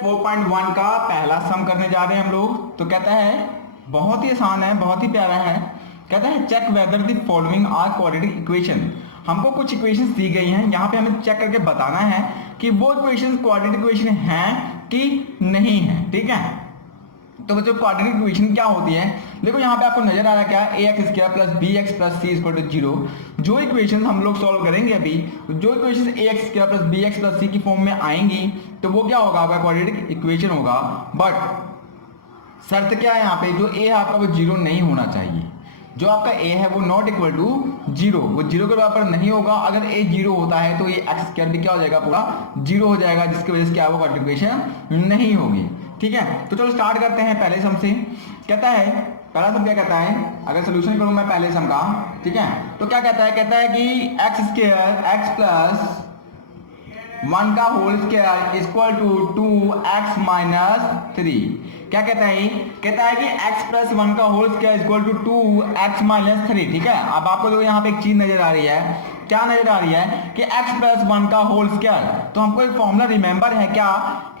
4.1 का पहला सम करने जा रहे हैं हम लोग। तो कहता है बहुत ही आसान है, बहुत ही प्यारा है। कहता है check whether the following are quadratic equation. हमको कुछ इक्वेशंस दी गई हैं, यहाँ पे हमें चेक करके बताना है कि वो इक्वेशन क्वाड्रेटिक इक्वेशन हैं कि नहीं है। ठीक है, तो बच्चों क्वाड्रेटिक इक्वेशन क्या होती है, देखो यहाँ पे आपको नजर आ रहा है क्या, a x square plus b x plus c equal to 0। जो इक्वेशन हम लोग सॉल्व करेंगे अभी, तो जो equation a x square plus b x plus c की फॉर्म में आएंगी तो वो क्या होगा, आपका क्वाड्रेटिक इक्वेशन होगा। बट शर्त क्या है यहाँ पे, जो ए है आपका वो 0 नहीं होना चाहिए। जो आपका ए है वो नॉट इक्वल टू 0, वो 0 के बराबर नहीं होगा। अगर ए 0 होता है तो ये एक्स स्क्वायर भी क्या हो जाएगा, पूरा 0 हो जाएगा, जिसकी वजह से क्या वो क्वाड्रेटिक इक्वेशन नहीं होगी। ठीक है, तो चलो स्टार्ट करते हैं पहले सम से। कहता है पहला सम क्या कहता है, अगर सोल्यूशन करूं मैं पहले सम का, ठीक है, तो क्या कहता है कि एक्स स्क्वायर एक्स प्लस 1 का whole square equal to 2x minus 3। क्या कहता है कि x प्लस 1 का whole square equal to 2x minus 3। ठीक है, अब आपको जो यहाँ पे एक चीज नजर आ रही है, क्या नजर आ रही है कि x प्लस 1 का होल स्क्वायर, तो हमको एक फॉर्मूला रिमेंबर है क्या,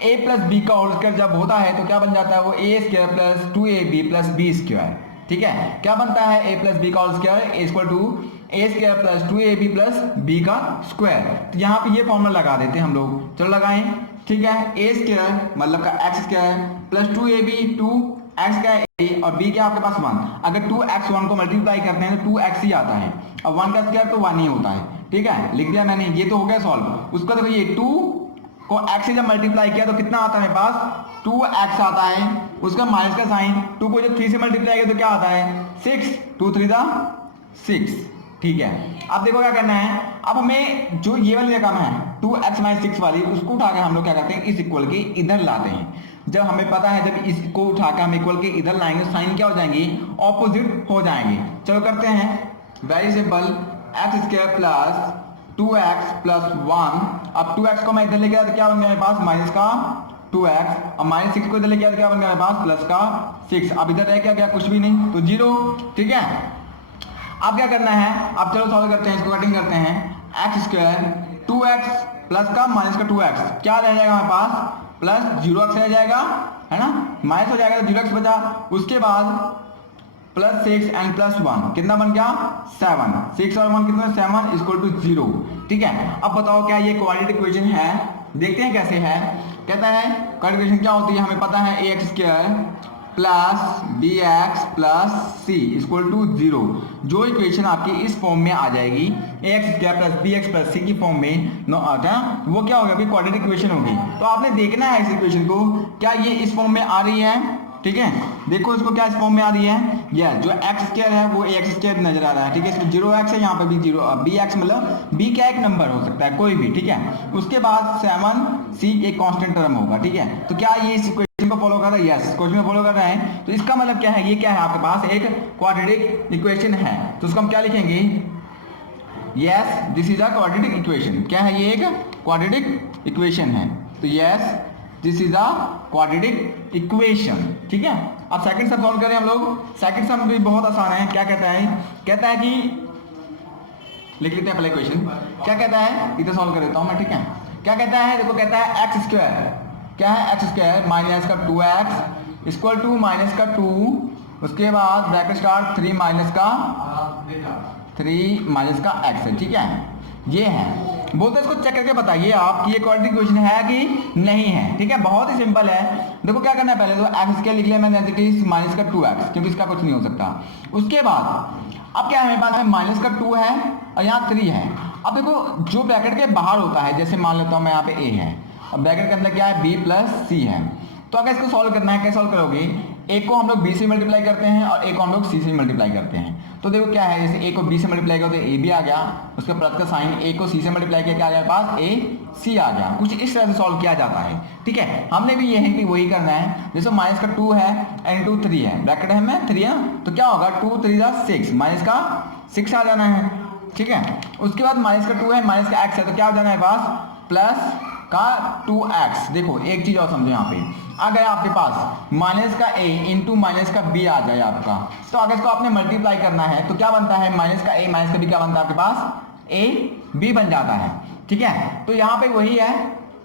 a प्लस बी का होल स्क्वायर जब होता है तो क्या बन जाता है, वो a square plus 2ab plus b square. ठीक है, क्या बनता है, a प्लस बी का whole square equal to a square plus 2ab plus b का स्क्वायर। तो यहाँ पे ये फॉर्मूला लगा देते हैं हम लोग, चलो लगाएं। ठीक है, ए स्क्वायर मतलब का x square plus 2ab 2x का a और b क्या आपके पास 1। अगर 2x 1 को मल्टीप्लाई करते हैं तो 2x ही आता है, और 1 का स्क्वायर तो 1 ही होता है। ठीक है, लिख दिया मैंने, ये तो हो गया सॉल्व। उसका देखो ये 2 को x से जब मल्टीप्लाई किया तो कितना आता है मेरे पास, 2x आता है। उसका माइनस का साइन, 2 को जब 3 से मल्टीप्लाई किया तो क्या आता है 6, 2 3 6। ठीक है, अब देखो क्या करना है, अब हमें जो ये वाली रकम है 2x माइनस 6 वाली, उसको उठाकर हम लोग क्या करते हैं, इस इक्वल के इधर लाते हैं। जब हमें पता है जब इसको उठाकर हम इक्वल के इधर लाएंगे तो साइन क्या हो जाएंगे, ऑपोजिट हो जाएंगे। चलो करते हैं, very simple, x square plus 2x plus 1। अब 2x को मैं इधर लेके आया तो क्या बन गया मेरे पास, माइनस का 2x, और माइनस 6 को इधर लेके आया तो क्या बन गया मेरे पास, प्लस का 6। अब इधर रह क्या गया, कुछ भी नहीं, तो 0। ठीक है, अब क्या करना है, अब चलो सॉल्व करते हैं, इसको कटिंग करते हैं। एक्स स्क्वायर 2x प्लस का माइनस का 2x, क्या रह जाएगा हमारे पास, प्लस 0x रह जाएगा, है ना, माइनस हो जाएगा तो 0x बचा। उसके बाद प्लस 6 एंड प्लस 1 कितना बन गया, 7। 6 और 1 कितना, 7 इक्वल टू 0। ठीक है, अब बताओ क्या ये क्वाड्रेटिक इक्वेशन है, देखते हैं कैसे है। कहता है क्वाड्रेटिक इक्वेशन क्या होती है, हमें पता है a x square plus b x plus c equal to 0। जो इक्वेशन आपकी इस फॉर्म में आ जाएगी, a x square plus b x plus c की फॉर्म में नो आता है, वो क्या होगा, क्वाड्रेटिक इक्वेशन होगी। तो आपने देखना है इस इक्वेशन को, क्या ये इस फॉर्म में आ रही है। ठीक है, देखो इसको क्या इस फॉर्म में आ रही है, यह जो एक्स स्क्वायर है वो एक्स स्क्वायर नजर आ रहा है। ठीक है, इसमें 0x है, यहाँ पे भी 0, बी एक्स मतलब बी क्या एक नंबर हो सकता है कोई भी। ठीक है, उसके बाद 7c एक कांस्टेंट टर्म होगा। ठीक है, तो क्या ये इस इक्वेशन को फॉलो कर रहा है, यस क्वेश्चन में फॉलो कर रहे हैं। तो इसका मतलब क्या है, ये क्या है आपके पास एक क्वाड्रेटिक इक्वेशन है। तो उसको हम क्या लिखेंगे, yes this is a quadratic equation. क्या है, ये एक क्वाड्रेटिक इक्वेशन है। तो yes this is a quadratic equation. ठीक है, अब सेकंड सम सॉल्व करें हम लोग। सेकंड सम भी बहुत आसान है। क्या कहता है कि लिख लेते हैं पहले इक्वेशन। क्या कहता है, इधर सॉल्व कर देता हूं मैं। ठीक है, क्या कहता है, देखो कहता है एक्स स्क्वायर, क्या है एक्स स्क्वायर माइनस का 2x इक्वल टू माइनस का 2, उसके बाद ब्रैकेट स्टार्ट 3 माइनस का x है। ठीक है, ये है, बोलते हैं इसको चेक करके बताइए आप कि ये क्वाड्रेटिक इक्वेशन है कि नहीं है। ठीक है, बहुत ही सिंपल है। देखो क्या करना है, पहले तो एक्स स्क्वायर लिख लिया मैंने माइनस का 2x, क्योंकि इसका कुछ नहीं हो सकता। उसके बाद अब क्या है मेरे पास, माइनस का 2 है और यहाँ 3 है। अब देखो जो ब्रैकेट के बाहर होता है, जैसे मान लेता हूँ मैं यहाँ पे a है और ब्रैकेट के अंदर क्या है, b प्लस सी है। तो अगर इसको सॉल्व करना है, कैसे सॉल्व करोगे, a को हम लोग b से मल्टीप्लाई करते हैं और a को हम लोग c से मल्टीप्लाई करते हैं। तो देखो क्या है, जैसे a को b से मल्टीप्लाई करो तो a भी आ गया, उसके प्लस का साइन, a को c से मल्टीप्लाई किया क्या आ गया पास, a c आ गया। कुछ इस तरह से सॉल्व किया जाता है। ठीक है, हमने भी यही कि वही करना है। जैसे माइनस का 2 है एंड 2 3 है, ब्रैकेट है में 3 है, तो क्या होगा 2 3 6, माइनस का 6 आ जाना है। ठीक है, उसके बाद माइनस का 2 है, माइनस का x है, तो क्या हो जाना है पास, प्लस का 2x। देखो एक चीज और समझो, यहाँ पे अगर आपके पास माइनस का a इंटू माइनस का b आ जाए आपका, तो अगर इसको आपने मल्टीप्लाई करना है तो क्या बनता है, माइनस का a माइनस का b क्या बनता है आपके पास, a b बन जाता है। ठीक है, तो यहाँ पे वही है,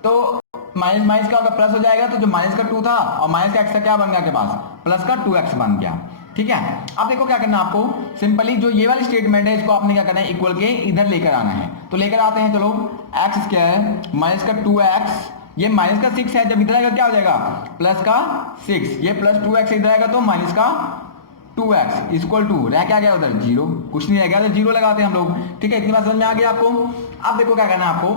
तो माइनस माइनस क्या होगा, प्लस हो जाएगा। तो जो माइनस का 2 था और माइनस का x का क्या बन गया आपके पास, प्लस का 2x बन गया। ठीक है, अब देखो क्या करना है आपको, सिंपली जो ये वाली स्टेटमेंट है इसको आपने क्या करना है, इक्वल के इधर लेकर आना है। तो लेकर आते हैं, चलो एक्स स्क्वायर माइनस का 2x, ये माइनस का 6 है, जब इधर आएगा क्या हो जाएगा, प्लस का 6, ये प्लस 2x इधर आएगा तो माइनस का 2x इक्वल टू रह क्या गया उधर 0, कुछ नहीं रह गया तो 0 लगाते हैं हम लोग। ठीक है, इतनी बात समझ में आ गई आपको। अब देखो क्या करना है आपको,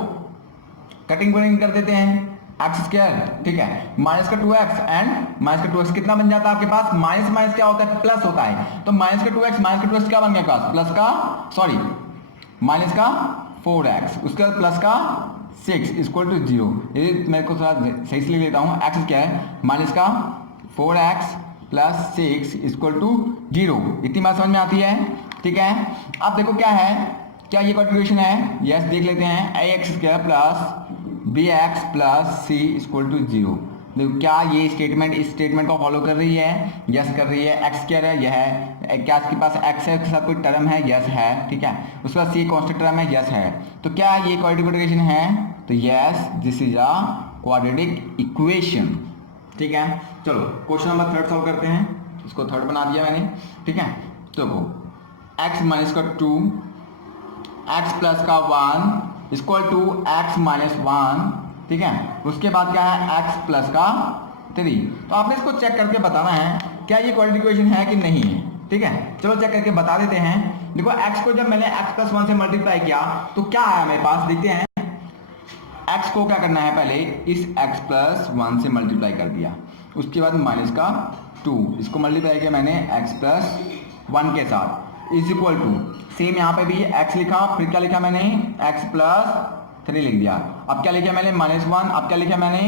कटिंग वटिंग कर देते हैं, एक्स स्क्वायर, ठीक है, माइनस का 2x एंड माइनस का 2x कितना बन जाता है आपके पास, माइनस माइनस क्या होता है, प्लस होता है। तो माइनस का 2x माइनस का 2x क्या बन गया पास, प्लस का सॉरी माइनस का 4x, उसके बाद प्लस का 6 इक्वल टू 0। ये मेरे को थोड़ा सही से लिख लेता हूँ, एक्स क्या है माइनस का 4x प्लस 6 इक्वल टू 0। इतनी बात समझ में आती है। ठीक है, अब देखो क्या है, क्या ये कॉन्ट्रीब्यूशन है, यस देख लेते हैं, a x square plus b x plus c equal to 0। देखो क्या ये स्टेटमेंट इस स्टेटमेंट को फॉलो कर रही है, यस कर रही है। एक्स क्या है, यह है, क्या इसके पास एक्स है, उसके साथ कोई टर्म है, यस है। ठीक है, उसके बाद सी कांस्टेंट टर्म है, यस है। तो क्या ये क्वाड्रेटिक इक्वेशन है, तो yes this is a quadratic equation. ठीक है, चलो क्वेश्चन नंबर 3 सॉल्व करते हैं, इसको 3 बना दिया मैंने। ठीक है, तो देखो एक्स माइनस का 2 एक्स प्लस का 1 इक्वल टू एक्स माइनस 1। ठीक है, उसके बाद क्या है, एक्स प्लस का 3। तो आपने इसको चेक करके बताना है क्या ये क्वाड्रेटिक इक्वेशन है कि नहीं है। ठीक है, चलो चेक करके बता देते हैं। देखो x को जब मैंने x प्लस 1 से मल्टीप्लाई किया तो क्या आया मेरे पास, देखते हैं। x को क्या करना है, पहले इस x प्लस 1 से मल्टीप्लाई कर दिया, उसके बाद माइनस का 2, इसको मल्टीप्लाई किया मैंने x प्लस 1 के साथ इज इक्वल टू, सेम यहाँ पे भी x लिखा, फिर क्या लिखा मैंने, x प्लस 3 लिख दिया। अब क्या लिखा मैंने, -1, अब क्या लिखा मैंने,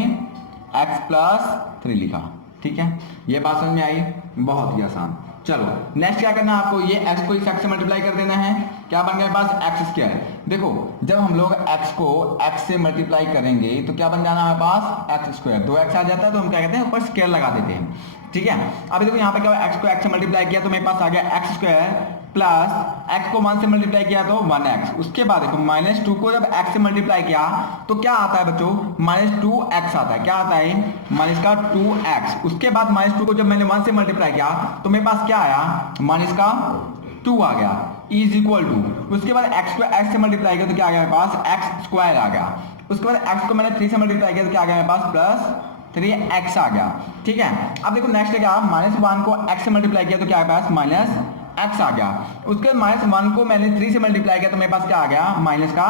x प्लस 3 लिखा। ठीक है, ये बात समझ में आई, बहुत ही आसान। चलो नेक्स्ट क्या करना है आपको, ये x को इस x से मल्टीप्लाई कर देना है, क्या बन गया पास एक्स स्क्वायर। देखो जब हम लोग x को x से मल्टीप्लाई करेंगे तो क्या बन जाना हमारे पास एक्स स्क्वायर, 2x आ जाता है तो हम क्या कहते हैं ऊपर स्क्वायर लगा देते हैं। ठीक है, अभी देखो यहाँ पे क्या x को x से मल्टीप्लाई किया तो मेरे पास आ गया एक्स स्क्वायर प्लस x को 1 से मल्टीप्लाई किया तो 1x। उसके बाद देखो -2 को जब x से मल्टीप्लाई किया तो क्या आता है बच्चों, -2x आता है, क्या आता है माइनस का 2x। उसके बाद -2 को जब मैंने 1 से मल्टीप्लाई किया तो मेरे पास क्या आया, माइनस का 2 आ गया इज इक्वल टू, उसके बाद x को x से मल्टीप्लाई किया तो क्या आ गया मेरे पास, एक्स स्क्वायर आ गया। उसके बाद x को मैंने 3 से मल्टीप्लाई किया तो क्या आ गया मेरे पास, प्लस 3x आ गया। ठीक है, अब देखो नेक्स्ट क्या, -1 को x से मल्टीप्लाई किया तो क्या आ गया पास, माइनस x आ गया। उसके बाद -1 को मैंने 3 से मल्टीप्लाई किया तो मेरे पास क्या आ गया, माइनस का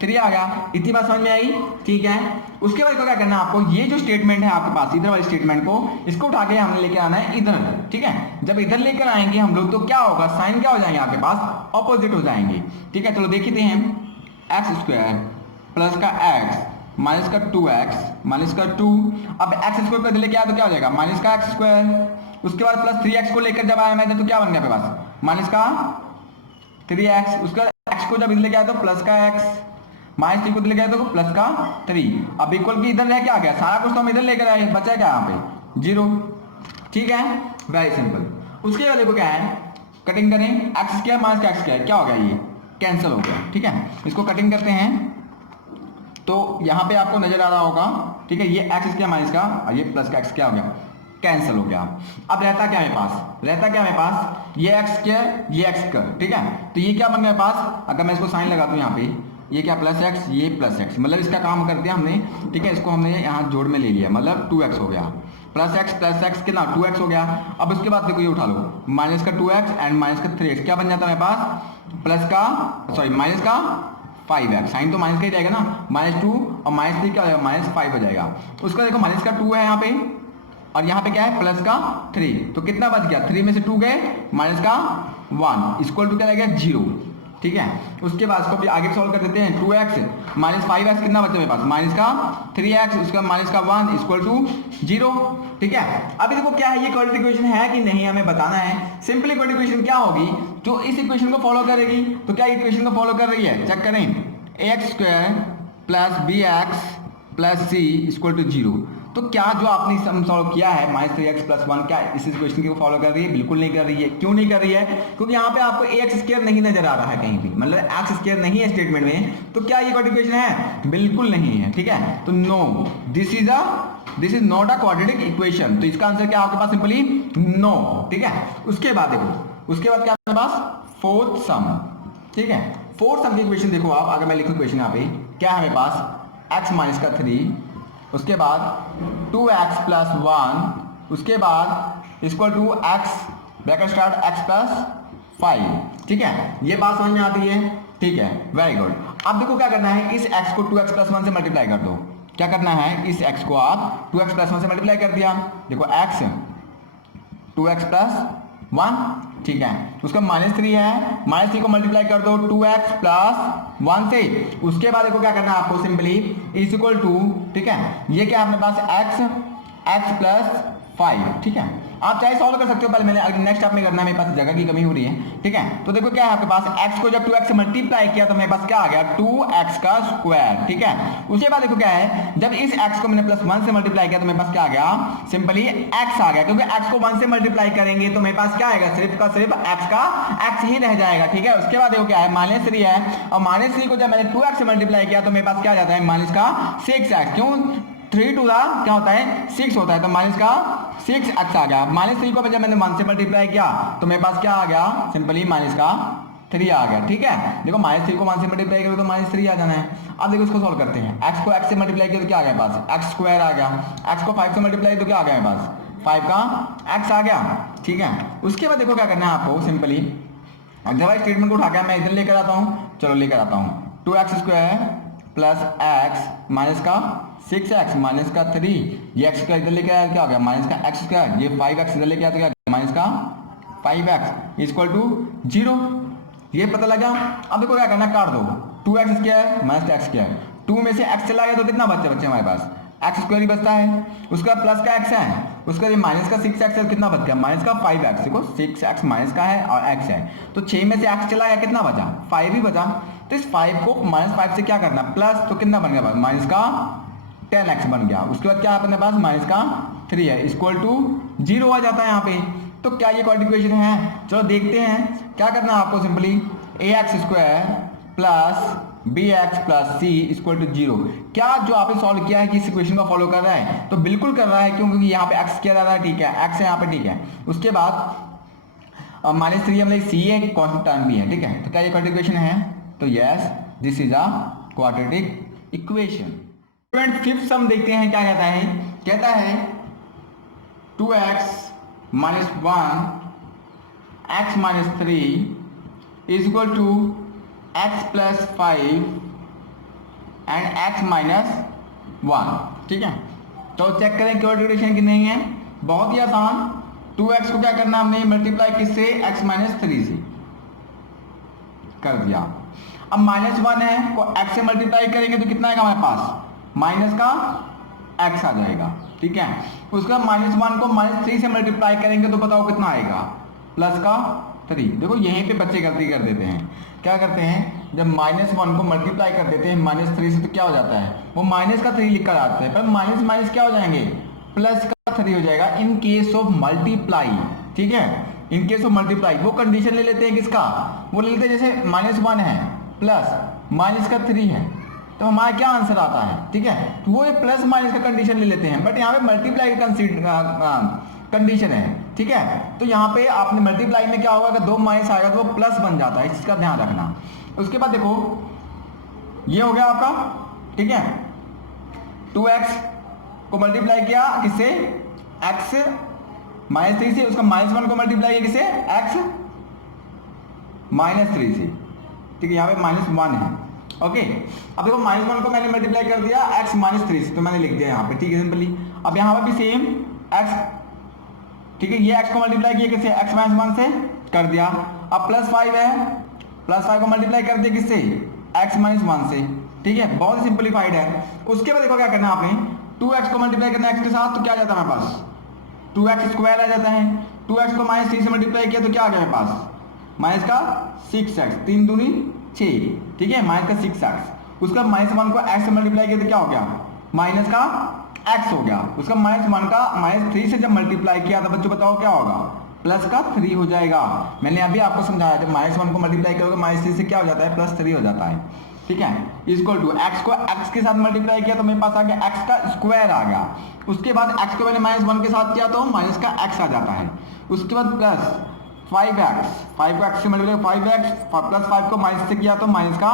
3 आ गया। इतनी बात समझ में आई। ठीक है, उसके बाद क्या करना है आपको, ये जो स्टेटमेंट है आपके पास इधर वाली स्टेटमेंट को, इसको उठा के हमने लेके आना है इधर। ठीक है, जब इधर लेकर आएंगे हम लोग तो क्या होगा, साइन क्या हो जाएंगे आपके पास, ऑपोजिट हो जाएंगे। ठीक है, चलो देखते हैं, एक्स स्क्वायर प्लस का x माइनस का 2x माइनस का 2, अब एक्स स्क्वायर को इधर लेके आया तो क्या हो जाएगा, माइनस का एक्स स्क्वायर। उसके बाद प्लस 3x को लेकर जब आया मैं तो क्या बन गया मेरे पास, माइनस का 3x। उसके बाद x को जब इधर लेके आया तो प्लस का x, माइनस 3 को इधर लेके आया तो प्लस का 3। अब इक्वल की इधर रह के आ गया, सारा कुछ तो हम इधर लेकर आए, बचा क्या यहाँ पे 0। ठीक है, वेरी सिंपल। उसके बाद देखो क्या है, कटिंग करें, एक्स स्क्वायर माइनस का एक्स स्क्वायर क्या हो गया, ये कैंसिल हो गया। ठीक है, इसको कटिंग करते हैं तो यहाँ पे आपको नजर आ रहा होगा। ठीक है, ये एक्स स्क्वायर माइनस का और ये प्लस का एक्स क्या हो गया, कैंसिल हो गया। अब रहता क्या मेरे पास, रहता क्या मेरे पास, ये एक्स स्क्वायर ये एक्स स्क्वायर। ठीक है, तो ये क्या बन गया पास, अगर मैं इसको साइन लगा दूं यहाँ पे, ये क्या प्लस एक्स ये प्लस एक्स, मतलब इसका काम कर दिया हमने। ठीक है, इसको हमने यहाँ जोड़ में ले लिया, मतलब 2x हो गया, प्लस एक्स कितना 2x हो गया। अब उसके बाद देखो ये उठा लो, माइनस का 2x एंड माइनस का 3x, क्या बन जाता है मेरे पास, प्लस का सॉरी माइनस का 5x, साइन तो माइनस का ही रहेगा ना, -2 और -3 क्या हो जाएगा, -5 हो जाएगा। उसका देखो माइनस का 2 है यहाँ पे और यहाँ पे क्या है प्लस का 3, तो कितना बच गया, 3 में से 2 गए, माइनस का 1 इक्वल टू क्या रहेगा 0। ठीक है, उसके बाद इसको भी आगे सॉल्व कर देते हैं, 2x माइनस 5x कितना बचा मेरे पास, माइनस का 3x, उसका माइनस का 1 इक्वल टू 0। ठीक है, अभी देखो क्या है, ये क्वाड्रेटिक इक्वेशन है कि नहीं हमें बताना है। सिंपल क्वाड्रेटिक इक्वेशन क्या होगी, जो इस इक्वेशन को फॉलो करेगी, तो क्या इक्वेशन को फॉलो कर रही है, चेक करें, ax square plus bx plus c equal to 0। तो क्या जो आपने सम सॉल्व किया है -3x + 1 क्या इस इक्वेशन को फॉलो कर रही है? बिल्कुल नहीं कर रही है। क्यों नहीं कर रही है? क्योंकि यहाँ पे आपको ax² नहीं नजर आ रहा है कहीं भी, मतलब x² नहीं है स्टेटमेंट में, तो क्या ये क्वाड्रेटिक इक्वेशन है? बिल्कुल नहीं है। ठीक है, तो no, this is not a quadratic equation. तो इसका आंसर क्या आपके पास? Simply no. ठीक है, उसके बाद देखो, उसके बाद क्या आपके पास? फोर्थ सम। ठीक है, फोर्थ सम की इक्वेशन देखो आप, अगर मैं लिखूं इक्वेशन यहाँ पे क्या है मेरे पास? x - 3, उसके बाद 2x + 1, उसके बाद equal to x bracket start x + 5। ठीक है, ये बात समझ में आती है? ठीक है, वेरी गुड। अब देखो क्या करना है, इस x को 2x + 1 से मल्टीप्लाई कर दो। क्या करना है, इस x को आप 2x + 1 से मल्टीप्लाई कर दिया। देखो x 2x + 1, ठीक है, उसका -3 है, -3 को मल्टीप्लाई कर दो 2x + 1 से। उसके बाद देखो क्या करना है आपको, सिंपली इज इक्वल टू, ठीक है, ये क्या है अपने पास? x + 5। ठीक है, आप चाहे सॉल्व कर सकते हो, पहले मैंने नेक्स्ट स्टेप में करना है, मेरे पास जगह की कमी हो रही है। ठीक है, तो देखो क्या है आपके पास, x को जब 2x से मल्टीप्लाई किया तो मेरे पास क्या आ गया? 2x²। ठीक है, उसके बाद देखो क्या है, जब इस x को मैंने +1 से मल्टीप्लाई किया तो मेरे पास क्या आ गया? सिंपली x आ गया, क्योंकि x को 1 से मल्टीप्लाई करेंगे तो मेरे पास क्या आएगा? सिर्फ का सिर्फ x का x ही रह जाएगा। ठीक है, उसके बाद देखो क्या है, -3 है, और -3 को जब मैंने 2x से मल्टीप्लाई किया तो मेरे पास क्या आ जाता है? -6x। क्यों? 3 टू दा क्या होता है? 6 होता है, तो -6x आ गया। -3 को जब मैंने 1 से मल्टीप्लाई किया तो मेरे पास क्या आ गया? सिंपली -3 आ गया। ठीक है, देखो -3 को 1 से मल्टीप्लाई करो तो -3 आ जाना है। अब देखो इसको सॉल्व करते हैं, x को x से मल्टीप्लाई किया तो क्या आ गया मेरे पास? x² आ गया। x को 5 से मल्टीप्लाई तो क्या आ गया मेरे पास? 5 का x आ गया। ठीक है, उसके बाद देखो क्या करना है आपको, सिंपली जब स्टेटमेंट को उठा के मैं इधर लेकर आता हूँ, चलो लेकर आता हूँ, 2x² + x माइनस का 6x माइनस का 3, ये x इधर लेके आया क्या हो गया? -x²। ये 5x इधर लेके आया तो क्या? -5x equal to 0। ये पता लगा। अब देखो क्या करना, काट दो, 2x² - x², 2 में से x चला गया तो कितना बच्चे हमारे पास? x² ही बचता है। उसका प्लस का x है, उसका माइनस का 6x है, कितना बच गया? -5x। देखो 6x माइनस का है और x है, तो 6 में से x चला गया, कितना बचा? 5 ही बचा। तो इस 5 को -5 से क्या करना? प्लस, तो कितना बन गया? -10x बन गया। उसके बाद क्या अपने पास? -3 है, इक्वल टू 0 आ जाता है यहाँ पे। तो क्या ये क्वाड्रेटिक इक्वेशन है? चलो देखते हैं क्या करना है आपको, simply ax² + bx + c equal to 0। क्या जो आपने सॉल्व किया है कि इस इक्वेशन को फॉलो कर रहा है? तो बिल्कुल कर रहा है, क्योंकि यहाँ पे x क्या रहा है? ठीक है, x है यहाँ पे। ठीक है, उसके बाद -3 मतलब c एक कांस्टेंट टर्म भी है। ठीक है, तो क्या ये क्वाड्रेटिक इक्वेशन है? तो yes, this is a quadratic equation. Student fifth सम देखते हैं क्या कहता है। कहता है 2x - 1 x - 3 is equal to x + 5 and x - 1। ठीक है, तो चेक करें क्वाड्रेटिक इक्वेशन की नहीं है। बहुत ही आसान, 2x को क्या करना हमने? मल्टीप्लाई किससे? x - 3 से कर दिया। अब -1 है को x से मल्टीप्लाई करेंगे तो कितना आएगा हमारे पास? माइनस का x आ जाएगा। ठीक है, उसका -1 को -3 से मल्टीप्लाई करेंगे तो बताओ कितना आएगा? प्लस का 3। देखो यहीं पे बच्चे गलती कर देते हैं, क्या करते हैं? जब -1 को मल्टीप्लाई कर देते हैं -3 से तो क्या हो जाता है? वो -3 लिख कर आते हैं, पर माइनस क्या हो जाएंगे? प्लस का 3 हो जाएगा इन केस ऑफ मल्टीप्लाई। ठीक है, इन केस ऑफ मल्टीप्लाई वो कंडीशन ले लेते हैं किसका? वो ले लेते हैं जैसे -1 है प्लस -3 है, तो हमारा क्या आंसर आता है? ठीक है, तो वो प्लस माइनस का कंडीशन ले लेते हैं, बट यहाँ पे मल्टीप्लाई का कंडीशन है। ठीक है, तो यहाँ पे आपने मल्टीप्लाई में क्या होगा? अगर 2 माइनस आएगा तो वो प्लस बन जाता है, इस चीज का ध्यान रखना। उसके बाद देखो ये हो गया आपका। ठीक है, 2x को मल्टीप्लाई किया किससे? x -3 से, उसका -1 को मल्टीप्लाई किया किससे? x - 3 से। ठीक है, यहाँ पे -1 है। ओके, अब देखो -1 को मैंने मल्टीप्लाई कर दिया x - 3 से, तो मैंने लिख दिया यहाँ पे। ठीक है, सिंपली। अब यहाँ पर भी सेम x, ठीक है, ये x को मल्टीप्लाई किया किससे? x - 1 से कर दिया। अब +5 है, +5 को मल्टीप्लाई कर दिया किससे? x - 1 से। ठीक है, बहुत ही सिंपलीफाइड है। उसके बाद देखो क्या करना है आपने? 2x को मल्टीप्लाई करना है x के साथ, तो क्या आ जाता है हमारे पास? 2x² आ जाता है। 2x को -3 से मल्टीप्लाई किया तो क्या आ गया मेरे पास? -6x, 3 दूनी 6। ठीक है, -6x। उसका -1 को x से मल्टीप्लाई किया तो क्या हो गया? एक्स हो गया, उसका -1 का -3 से जब मल्टीप्लाई किया तो बच्चों बताओ क्या होगा, प्लस का 3 हो जाएगा। मैंने अभी आपको समझाया जब -1 को मल्टीप्लाई करोगे -3 से क्या हो जाता है, +3 हो जाता है। ठीक है, इक्वल टू एक्स को एक्स के साथ मल्टीप्लाई किया तो मेरे पास आ गया एक्स का स्क्वायर आ गया। उसके बाद एक्स को मैंने -1 के साथ किया तो माइनस का एक्स आ जाता है। उसके बाद प्लस 5x, 5 को एक्स से मल्टीप्लाई 5x प्लस 5 को माइनस से किया तो माइनस का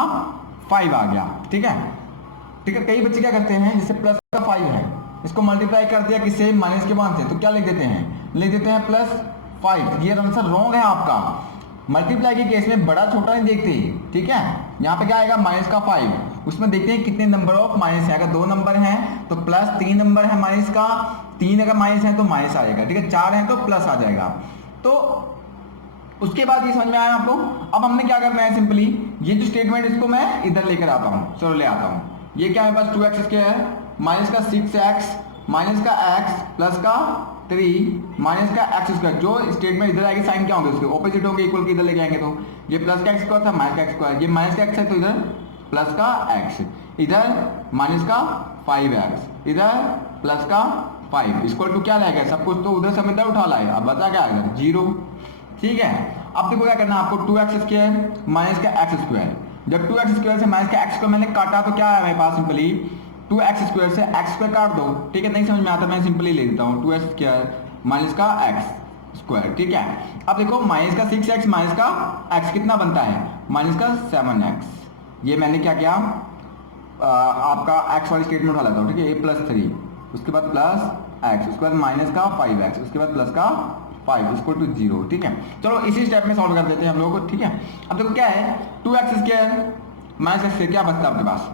5 आ गया। ठीक है, ठीक है। कई बच्चे क्या करते हैं, जैसे प्लस का 5 है, इसको मल्टीप्लाई कर दिया किससे, -1 से, तो क्या लिख देते हैं, लिख देते हैं +5। ये आंसर रॉन्ग है आपका। मल्टीप्लाई के केस में बड़ा छोटा नहीं देखते। ठीक है, यहाँ पे क्या आएगा -5, उसमें देखते हैं कितने नंबर ऑफ माइनस है। अगर 2 नंबर हैं तो +3 नंबर है माइनस का, 3 अगर माइनस है तो माइनस आएगा। ठीक है, 4 है तो प्लस आ जाएगा। तो उसके बाद ये समझ में आया आपको। अब हमने क्या करना है, सिंपली ये जो स्टेटमेंट इसको मैं इधर लेकर आता हूँ, चलो ले आता हूँ। ये क्या है, मेरे पास 2x स्क्वायर माइनस का 6x माइनस का x प्लस का 3 माइनस का एक्स स्क्वायर। जो स्टेटमेंट इधर आएगी साइन क्या होंगे उसके ऑपोजिट होंगे, इक्वल के इधर लेके आएंगे तो ये प्लस का एक्स स्क्वायर था माइनस का एक्स स्क्वायर, ये माइनस का एक्स है तो इधर प्लस का एक्स, इधर माइनस का 5x, इधर प्लस का 5 इक्वल टू क्या लाएगा, सब कुछ तो उधर से इधर उठा लाएगा। अब बता क्या आएगा 0। ठीक है, अब देखो क्या करना है आपको, 2x स्क्वायर माइनस का एक्स स्क्वायर। जब 2x स्क्वायर से माइनस का एक्स को मैंने काटा तो क्या है मेरे पास, सिंपली 2x स्क्वायर से x स्क्वायर काट दो। ठीक है, नहीं समझ में आता मैं सिंपली ले देता हूँ 2x स्क्वायर माइनस का x स्क्वायर। ठीक है, अब देखो माइनस का 6x माइनस का x कितना बनता है, माइनस का 7x। ये मैंने क्या किया, आपका x वाली स्टेटमेंट उठा लेता हूँ। ठीक है, ये +3, उसके बाद प्लस x, उसके बाद माइनस का 5x, उसके बाद प्लस का 5 इक्वल टू 0। ठीक है, चलो इसी स्टेप में सॉल्व कर देते हैं हम लोगों को। ठीक है, अब देखो क्या है, 2x स्क्वायर माइनस x से क्या बचता है आपके पास,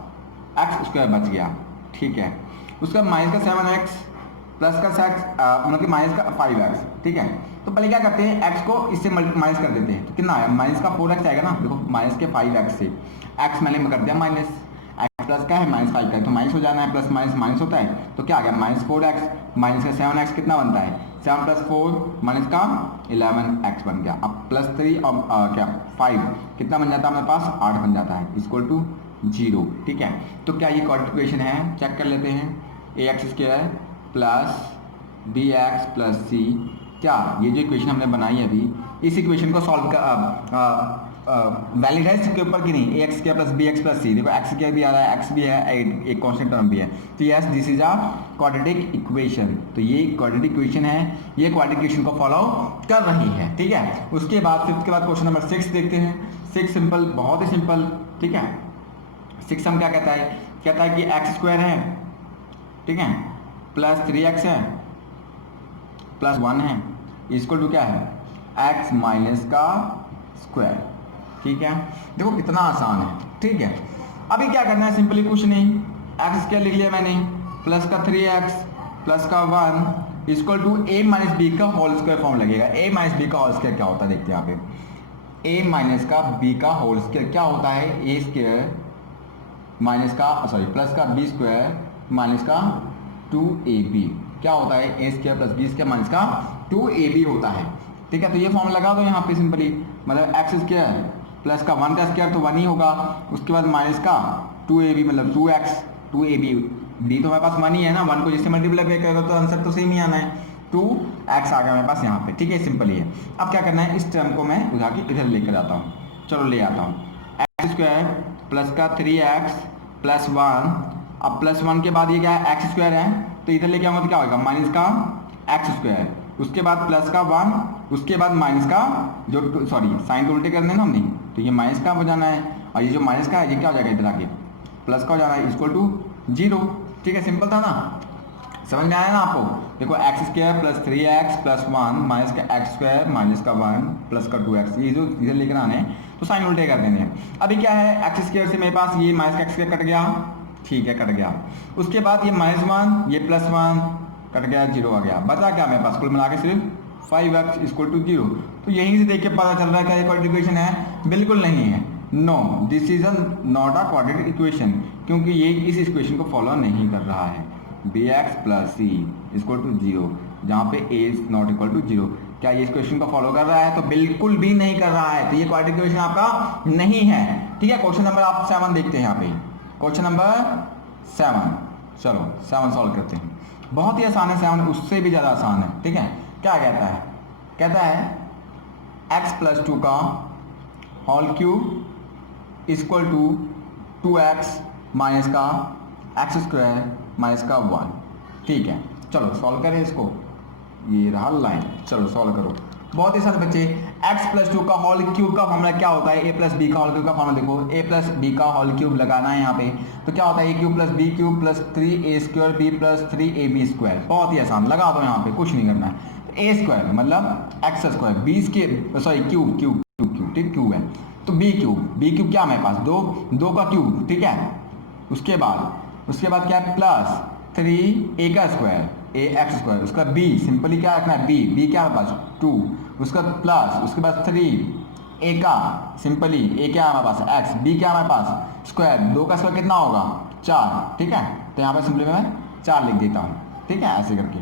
एक्स स्क्वायर बच गया। ठीक है, उसका माइनस का 7x प्लस का 6 मतलब माइनस का 5x। ठीक है, तो पहले क्या करते हैं, x को इससे माइनस कर देते हैं तो कितना आया, माइनस का 4x आएगा ना। देखो माइनस के 5x से x मैंने कर दिया माइनस, x प्लस का है माइनस 5 का है तो माइनस हो जाना है, प्लस माइनस माइनस होता है तो क्या आ गया -4x माइनस का 7x कितना बनता है, 7 + 4 माइनस का 11x बन गया। अब +3 और क्या 5 कितना बन जाता है हमारे पास, 8 बन जाता है इक्वल टू 0। ठीक है, तो क्या ये क्वाड्रेटिक इक्वेशन है, चेक कर लेते हैं। ax square plus bx plus c, क्या ये जो इक्वेशन हमने बनाई है अभी, इस इक्वेशन को सॉल्व कर वैलिड है इसके ऊपर कि नहीं, ax square plus bx plus c। देखो x स्क्वायर भी आ रहा है, x भी है, एक कांस्टेंट टर्म भी है, तो yes this is a quadratic equation. तो ये क्वाड्रेटिक इक्वेशन है, ये क्वाड्रेटिक इक्वेशन को फॉलो कर रही है। ठीक है, उसके बाद फिफ्थ के बाद क्वेश्चन नंबर 6 देखते हैं। 6 सिंपल, बहुत ही सिंपल। ठीक है, 6 हम क्या कहता है कि एक्स स्क्वायर है, ठीक है, प्लस 3x है प्लस 1 है इक्वल टू क्या है, x माइनस का स्क्वायर। ठीक है, देखो कितना आसान है। ठीक है, अभी क्या करना है, सिंपली कुछ नहीं, एक्स स्क्वायर लिख लिया मैंने, प्लस का 3x प्लस का 1 equal to a minus b का होल स्क्वायर फॉर्म लगेगा। a माइनस बी का होल स्क्वायर क्या होता है देखते हैं यहाँ पे, a माइनस का b का होल स्क्वायर क्या होता है, a स्क्वायर माइनस का प्लस का बी स्क्वायर माइनस का 2ab क्या होता है, a square plus b square minus का 2ab होता है। ठीक है, तो ये फॉर्म लगा दो यहाँ पे सिंपली, मतलब एक्स स्क्वायर प्लस का 1 का स्क्वायर तो 1 ही होगा, उसके बाद माइनस का 2ab मतलब 2x 2ab, डी तो हमारे पास 1 ही है ना, 1 को जिससे मल्टीप्लाई करेगा तो आंसर तो सेम ही आना है, 2x आ गया मेरे पास यहाँ पे। ठीक है, सिंपल ही है। अब क्या करना है, इस टर्म को मैं उठा के इधर लेकर आता हूँ, चलो ले आता हूँ, एक्स स्क्वायर प्लस का 3x प्लस 1, अब प्लस 1 के बाद ये क्या है, एक्स स्क्वायर है तो इधर लेके आऊँगा तो क्या होगा, माइनस का एक्स स्क्वायर, उसके बाद प्लस का 1, उसके बाद माइनस का जो साइन तो उल्टे करने ना हमने, तो ये माइनस का हो जाना है, और ये जो माइनस का है ये क्या हो जाएगा इधर आके प्लस का हो जाना है इक्वल टू 0। ठीक है, सिंपल था ना, समझ में आया ना आपको। देखो x square plus 3x plus 1 minus का एक्स स्क्वायर माइनस का 1 प्लस का 2x, ये जो इधर लेकर आने हैं तो साइन उल्टे कर देने हैं। अभी क्या है, एक्स स्क्वायर से मेरे पास ये माइनस का एक्स स्क्वायर कट गया, ठीक है कट गया, उसके बाद ये -1 ये +1 कट गया, 0 आ गया, बचा क्या मेरे पास कुल मिला के सिर्फ 5x इक्वल टू 0। तो यहीं से देख के पता चल रहा है क्या ये क्वाड्रेटिक इक्वेशन है, बिल्कुल नहीं है, no this is not a quadratic equation, क्योंकि ये इस इक्वेशन को फॉलो नहीं कर रहा है। bx plus c equal to 0, जहाँ पे a is not equal to 0, क्या ये इस क्वेश्चन को फॉलो कर रहा है, तो बिल्कुल भी नहीं कर रहा है, तो ये क्वाड्रेटिक इक्वेशन आपका नहीं है। ठीक है, क्वेश्चन नंबर आप 7 देखते हैं यहाँ पे, क्वेश्चन नंबर 7 चलो 7 सॉल्व करते हैं। बहुत ही आसान है 7, उससे भी ज़्यादा आसान है। ठीक है, क्या कहता है? कहता है x + 2 का whole cube equal to 2x minus का x² माइनस का 1। ठीक है, चलो सॉल्व करें इसको। ये रहा लाइन, चलो सॉल्व करो। बहुत ही सारे बच्चे, x + 2 का होल क्यूब का फॉर्मूला क्या होता है? a + b का होल क्यूब का फॉर्मूला देखो, a + b का होल क्यूब लगाना है यहाँ पे, तो क्या होता है? a³ + b³ + 3a² b + 3ab²। बहुत ही आसान, लगा दो यहाँ पे, कुछ नहीं करना है। a² मतलब x², क्यूब, ठीक, क्यूब है तो b³ क्या हमारे पास? 2 का क्यूब, ठीक है। उसके बाद क्या है? प्लस 3a² ax², उसका b सिंपली क्या रखना है? b क्या है हमारे पास? 2, उसका प्लस, उसके बाद 3 a का सिंपली a क्या है हमारे पास? x, b क्या है हमारे पास? स्क्वायर, 2 का स्क्वायर कितना होगा? 4। ठीक है, तो यहाँ पर सिंपली मैं 4 लिख देता हूँ। ठीक है, ऐसे करके,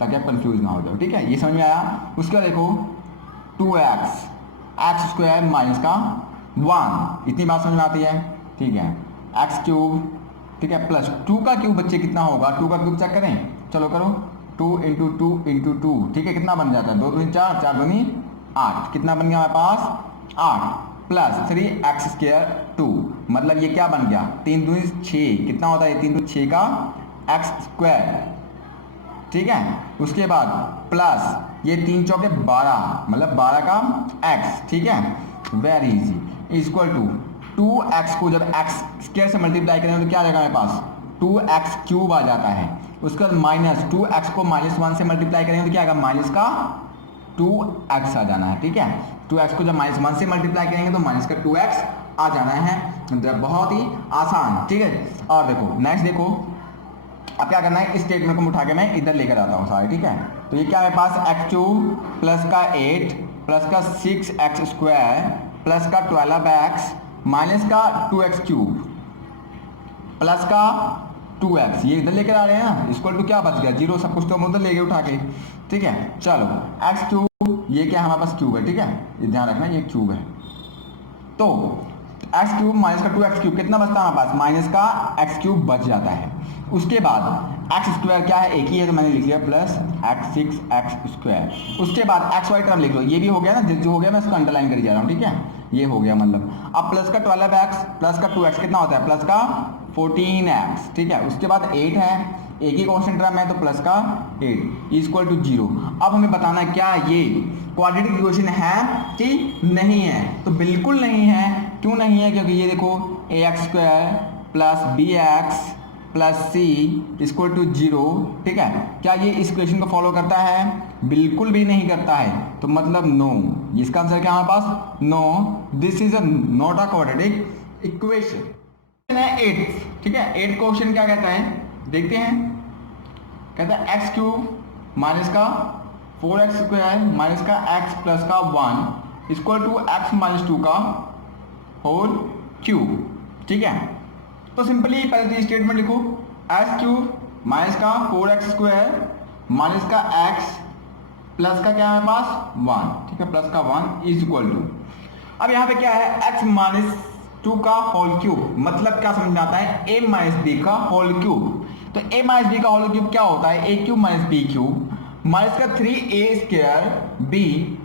ताकि आप कंफ्यूज ना हो जाओ। ठीक है, ये समझ में आया? उसका देखो 2x x² माइनस का 1, इतनी बात समझ में आती है? ठीक है, x³, ठीक है, प्लस 2 का क्यूब बच्चे कितना होगा? 2 का क्यूब चेक करें, चलो करो। 2 × 2 × 2, ठीक है, कितना बन जाता है? 2 दूनी 4, 4 दूनी 8, कितना बन गया हमारे पास? 8 प्लस 3x² 2, मतलब ये क्या बन गया? 3 दूनी 6, कितना होता है? 3 दूनी 6 का x²। ठीक है, उसके बाद प्लस ये 3 चौके 12, मतलब 12 का x। ठीक है, very easy, equal to 2x को जब x² से मल्टीप्लाई करेंगे तो क्या आ जाएगा हमारे पास? 2x³ आ जाता है। उसके बाद माइनस 2x को -1 से मल्टीप्लाई करेंगे तो क्या आएगा? माइनस का 2x आ जाना है। ठीक है, 2x को जब -1 से मल्टीप्लाई करेंगे तो माइनस का 2x आ जाना है। बहुत ही आसान। ठीक है, और देखो नेक्स्ट देखो, अब क्या करना है? इस स्टेटमेंट को उठा के मैं इधर लेकर आता हूँ सारे। ठीक है, तो ये क्या है मेरे पास? x³ प्लस का 8 प्लस का 6x² प्लस का 12x माइनस का 2x³ प्लस का 2x, ये इधर लेकर आ रहे हैं ना, इक्वल टू क्या बच गया? 0, सब कुछ तो हम उधर ले गए उठा के। ठीक है, चलो x³, ये क्या है हमारे पास? क्यूब है। ठीक है, ये ध्यान रखना, ये क्यूब है। तो x³ माइनस का 2x³ कितना बचता है हमारे पास? माइनस का x³ बच जाता है। उसके बाद x² क्या है? एक ही है तो मैंने लिख लिया, प्लस x6x²। उसके बाद xy टर्म लिख लो, ये भी हो गया ना, जो हो गया मैं इसको अंडरलाइन कर जा रहा हूँ। ठीक है, ये हो गया मतलब। अब प्लस का 12x प्लस का 2x कितना होता है? प्लस का 14x। ठीक है, उसके बाद 8 है, एक ही कॉन्स्टेंट टर्म है तो प्लस का 8 इक्वल टू 0। अब हमें बताना है क्या ये क्वाड्रेटिक इक्वेशन है कि नहीं है? तो बिल्कुल नहीं है। क्यों नहीं है? क्योंकि ये देखो ax² plus bx plus c equal to 0। ठीक है, क्या ये इस इक्वेशन को फॉलो करता है? बिल्कुल भी नहीं करता है, तो मतलब नो। इसका आंसर क्या हमारे पास? No, this is not a quadratic equation है। 8, ठीक है, 8 क्वेश्चन क्या कहता है देखते हैं। कहता है x³ माइनस का 4x² माइनस का x प्लस का 1 इक्वल टू x माइनस 2 का होल क्यूब। ठीक है, तो सिंपली पहले तो स्टेटमेंट लिखो, x³ माइनस का 4x² माइनस का x प्लस का क्या है पास 1। ठीक है, प्लस का 1 इज इक्वल टू, अब यहाँ पे क्या है? x माइनस 2 का होल क्यूब, मतलब क्या समझ में आता है? a माइनस b का होल क्यूब। तो a माइनस b का होल क्यूब क्या होता है? a³ माइनस b³ माइनस का 3a² b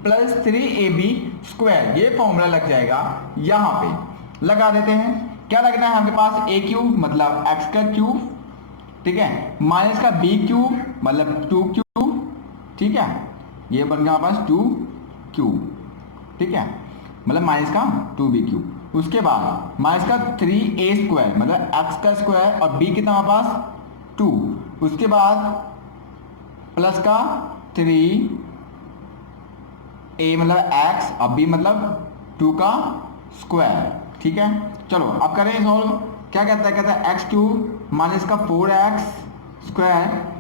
प्लस 3ab²। ये फॉर्मूला लग जाएगा, यहाँ पे लगा देते हैं। क्या लगना है हमारे पास? a³ मतलब x का क्यूब, ठीक है, माइनस का b³ मतलब 2 ठीक है, ये बन गया हमारे पास 2 ठीक है, मतलब माइनस का 2b³। उसके बाद माइनस का 3a² मतलब x का स्क्वायर और b कितना हमारे पास 2। उसके बाद प्लस का 3a मतलब x और b मतलब 2 का स्क्वायर। ठीक है, चलो अब करें सॉल्व। क्या कहता है? कहता है x³ माइनस का 4x²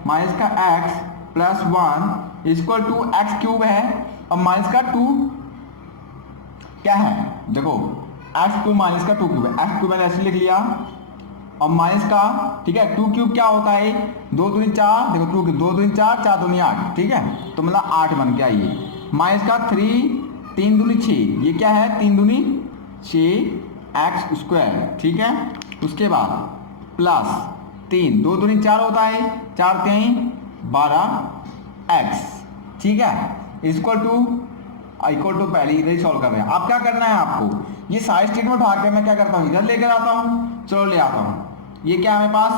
माइनस का x plus 1 equal to x³ है और माइनस का 2 क्या है? देखो x³ माइनस का 2³ है, x³ मैंने ऐसे लिख लिया और माइनस का, ठीक है, 2³ क्या होता है? 2 दूनी 4, देखो 2 दूनी 4, 4 दूनी 8। ठीक है, तो मतलब 8 बन गया ये। माइनस का 3 दूनी 6, ये क्या है? 3 दूनी 6x²। ठीक है, उसके बाद प्लस 3, 2 दूनी 4 होता है, 4 3 12 x, ठीक है, इक्वल टू पहले इधर ही सॉल्व कर रहे हैं। अब क्या करना है आपको, ये सारे स्टेटमेंट उठा के मैं क्या करता हूँ, इधर लेकर आता हूँ। चलो ले आता हूँ। ये क्या है मेरे पास,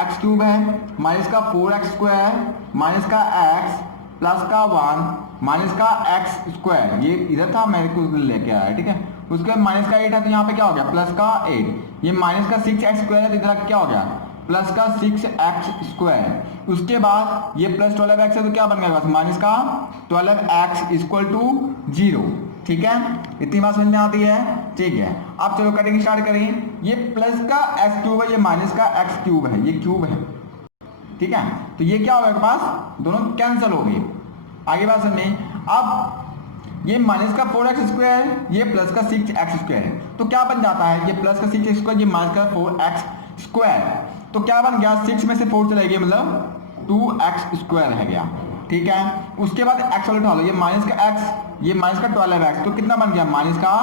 एक्स क्यूब है माइनस का 4x स्क्वायर माइनस का x प्लस का 1 माइनस का x स्क्वायर, ये इधर था मेरे को लेके आया, ठीक है। उसके बाद माइनस का 8 है तो यहाँ पे क्या हो गया, प्लस का 8। ये माइनस का 6x स्क्वायर है तो इधर क्या हो गया, प्लस का 6x स्क्वायर। उसके बाद ये प्लस 12x है तो क्या बन गया बस, माइनस का 12x इक्वल टू 0, ठीक है। इतनी बात समझ में आती है, ठीक है। अब चलो कटिंग स्टार्ट करें। ये प्लस का x क्यूब है, ये माइनस का x क्यूब है, ये क्यूब है, ठीक है। तो ये क्या होगा पास, दोनों कैंसिल हो गए। आगे बात समझें। अब ये माइनस का 4x स्क्वायर, ये प्लस का 6x स्क्वायर, तो क्या बन जाता है, ये प्लस का 6x स्क्वायर, ये माइनस का 4x स्क्वायर, तो क्या बन गया, 6 में से 4 चला गया मतलब 2x स्क्वायर रह गया, ठीक है। उसके बाद x वाले उठा लो, ये माइनस का x, ये माइनस का 12x, तो कितना बन गया, माइनस का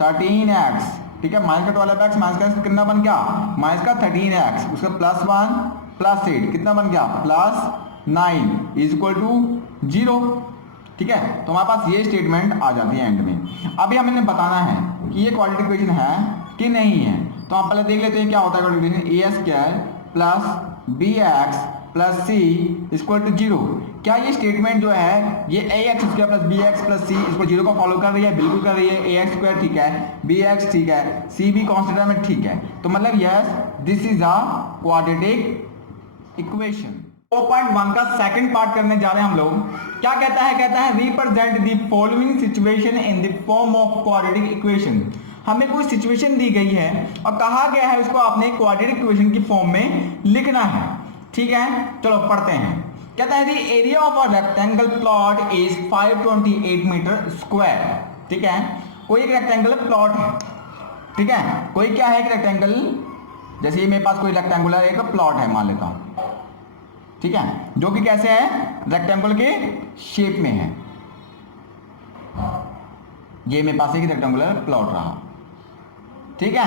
13x, ठीक है। माइनस का 12x माइनस का कितना बन गया, माइनस का 13x, उसका प्लस 1 प्लस 8 कितना बन गया, प्लस 9 इज इक्वल टू 0, ठीक है। तो हमारे पास ये स्टेटमेंट आ जाती है एंड में। अभी हमें बताना है कि ये क्वाड्रेटिक इक्वेशन है कि नहीं है। तो हम पहले देख लेते हैं क्या होता है quadratic equation, a square plus b x plus c equal to 0। क्या ये स्टेटमेंट जो है ये a x square plus b x plus c इसको 0 को फॉलो कर रही है, बिल्कुल कर रही है। ए एक्स स्क्वायर ठीक है, बी एक्स ठीक है, सी भी कॉन्स्टेंट में ठीक है, तो मतलब yes this is a quadratic equation. 4.1 का सेकंड पार्ट करने जा रहे हैं हम लोग। क्या कहता है represent the following situation in the form of quadratic equation. हमें कोई सिचुएशन दी गई है और कहा गया है उसको आपने क्वाड्रेटिक इक्वेशन की फॉर्म में लिखना है, ठीक है। चलो पढ़ते हैं। कहता है the area of a rectangle plot is 528 metre square, ठीक है। कोई एक रेक्टेंगल प्लॉट है, ठीक है। कोई क्या है, एक रेक्टेंगल, जैसे ये मेरे पास कोई रेक्टेंगुलर एक प्लॉट है मान लेता हूं, ठीक है, जो कि कैसे है, रेक्टेंगल के शेप में है। ये मेरे पास एक रेक्टेंगुलर प्लॉट रहा, ठीक है।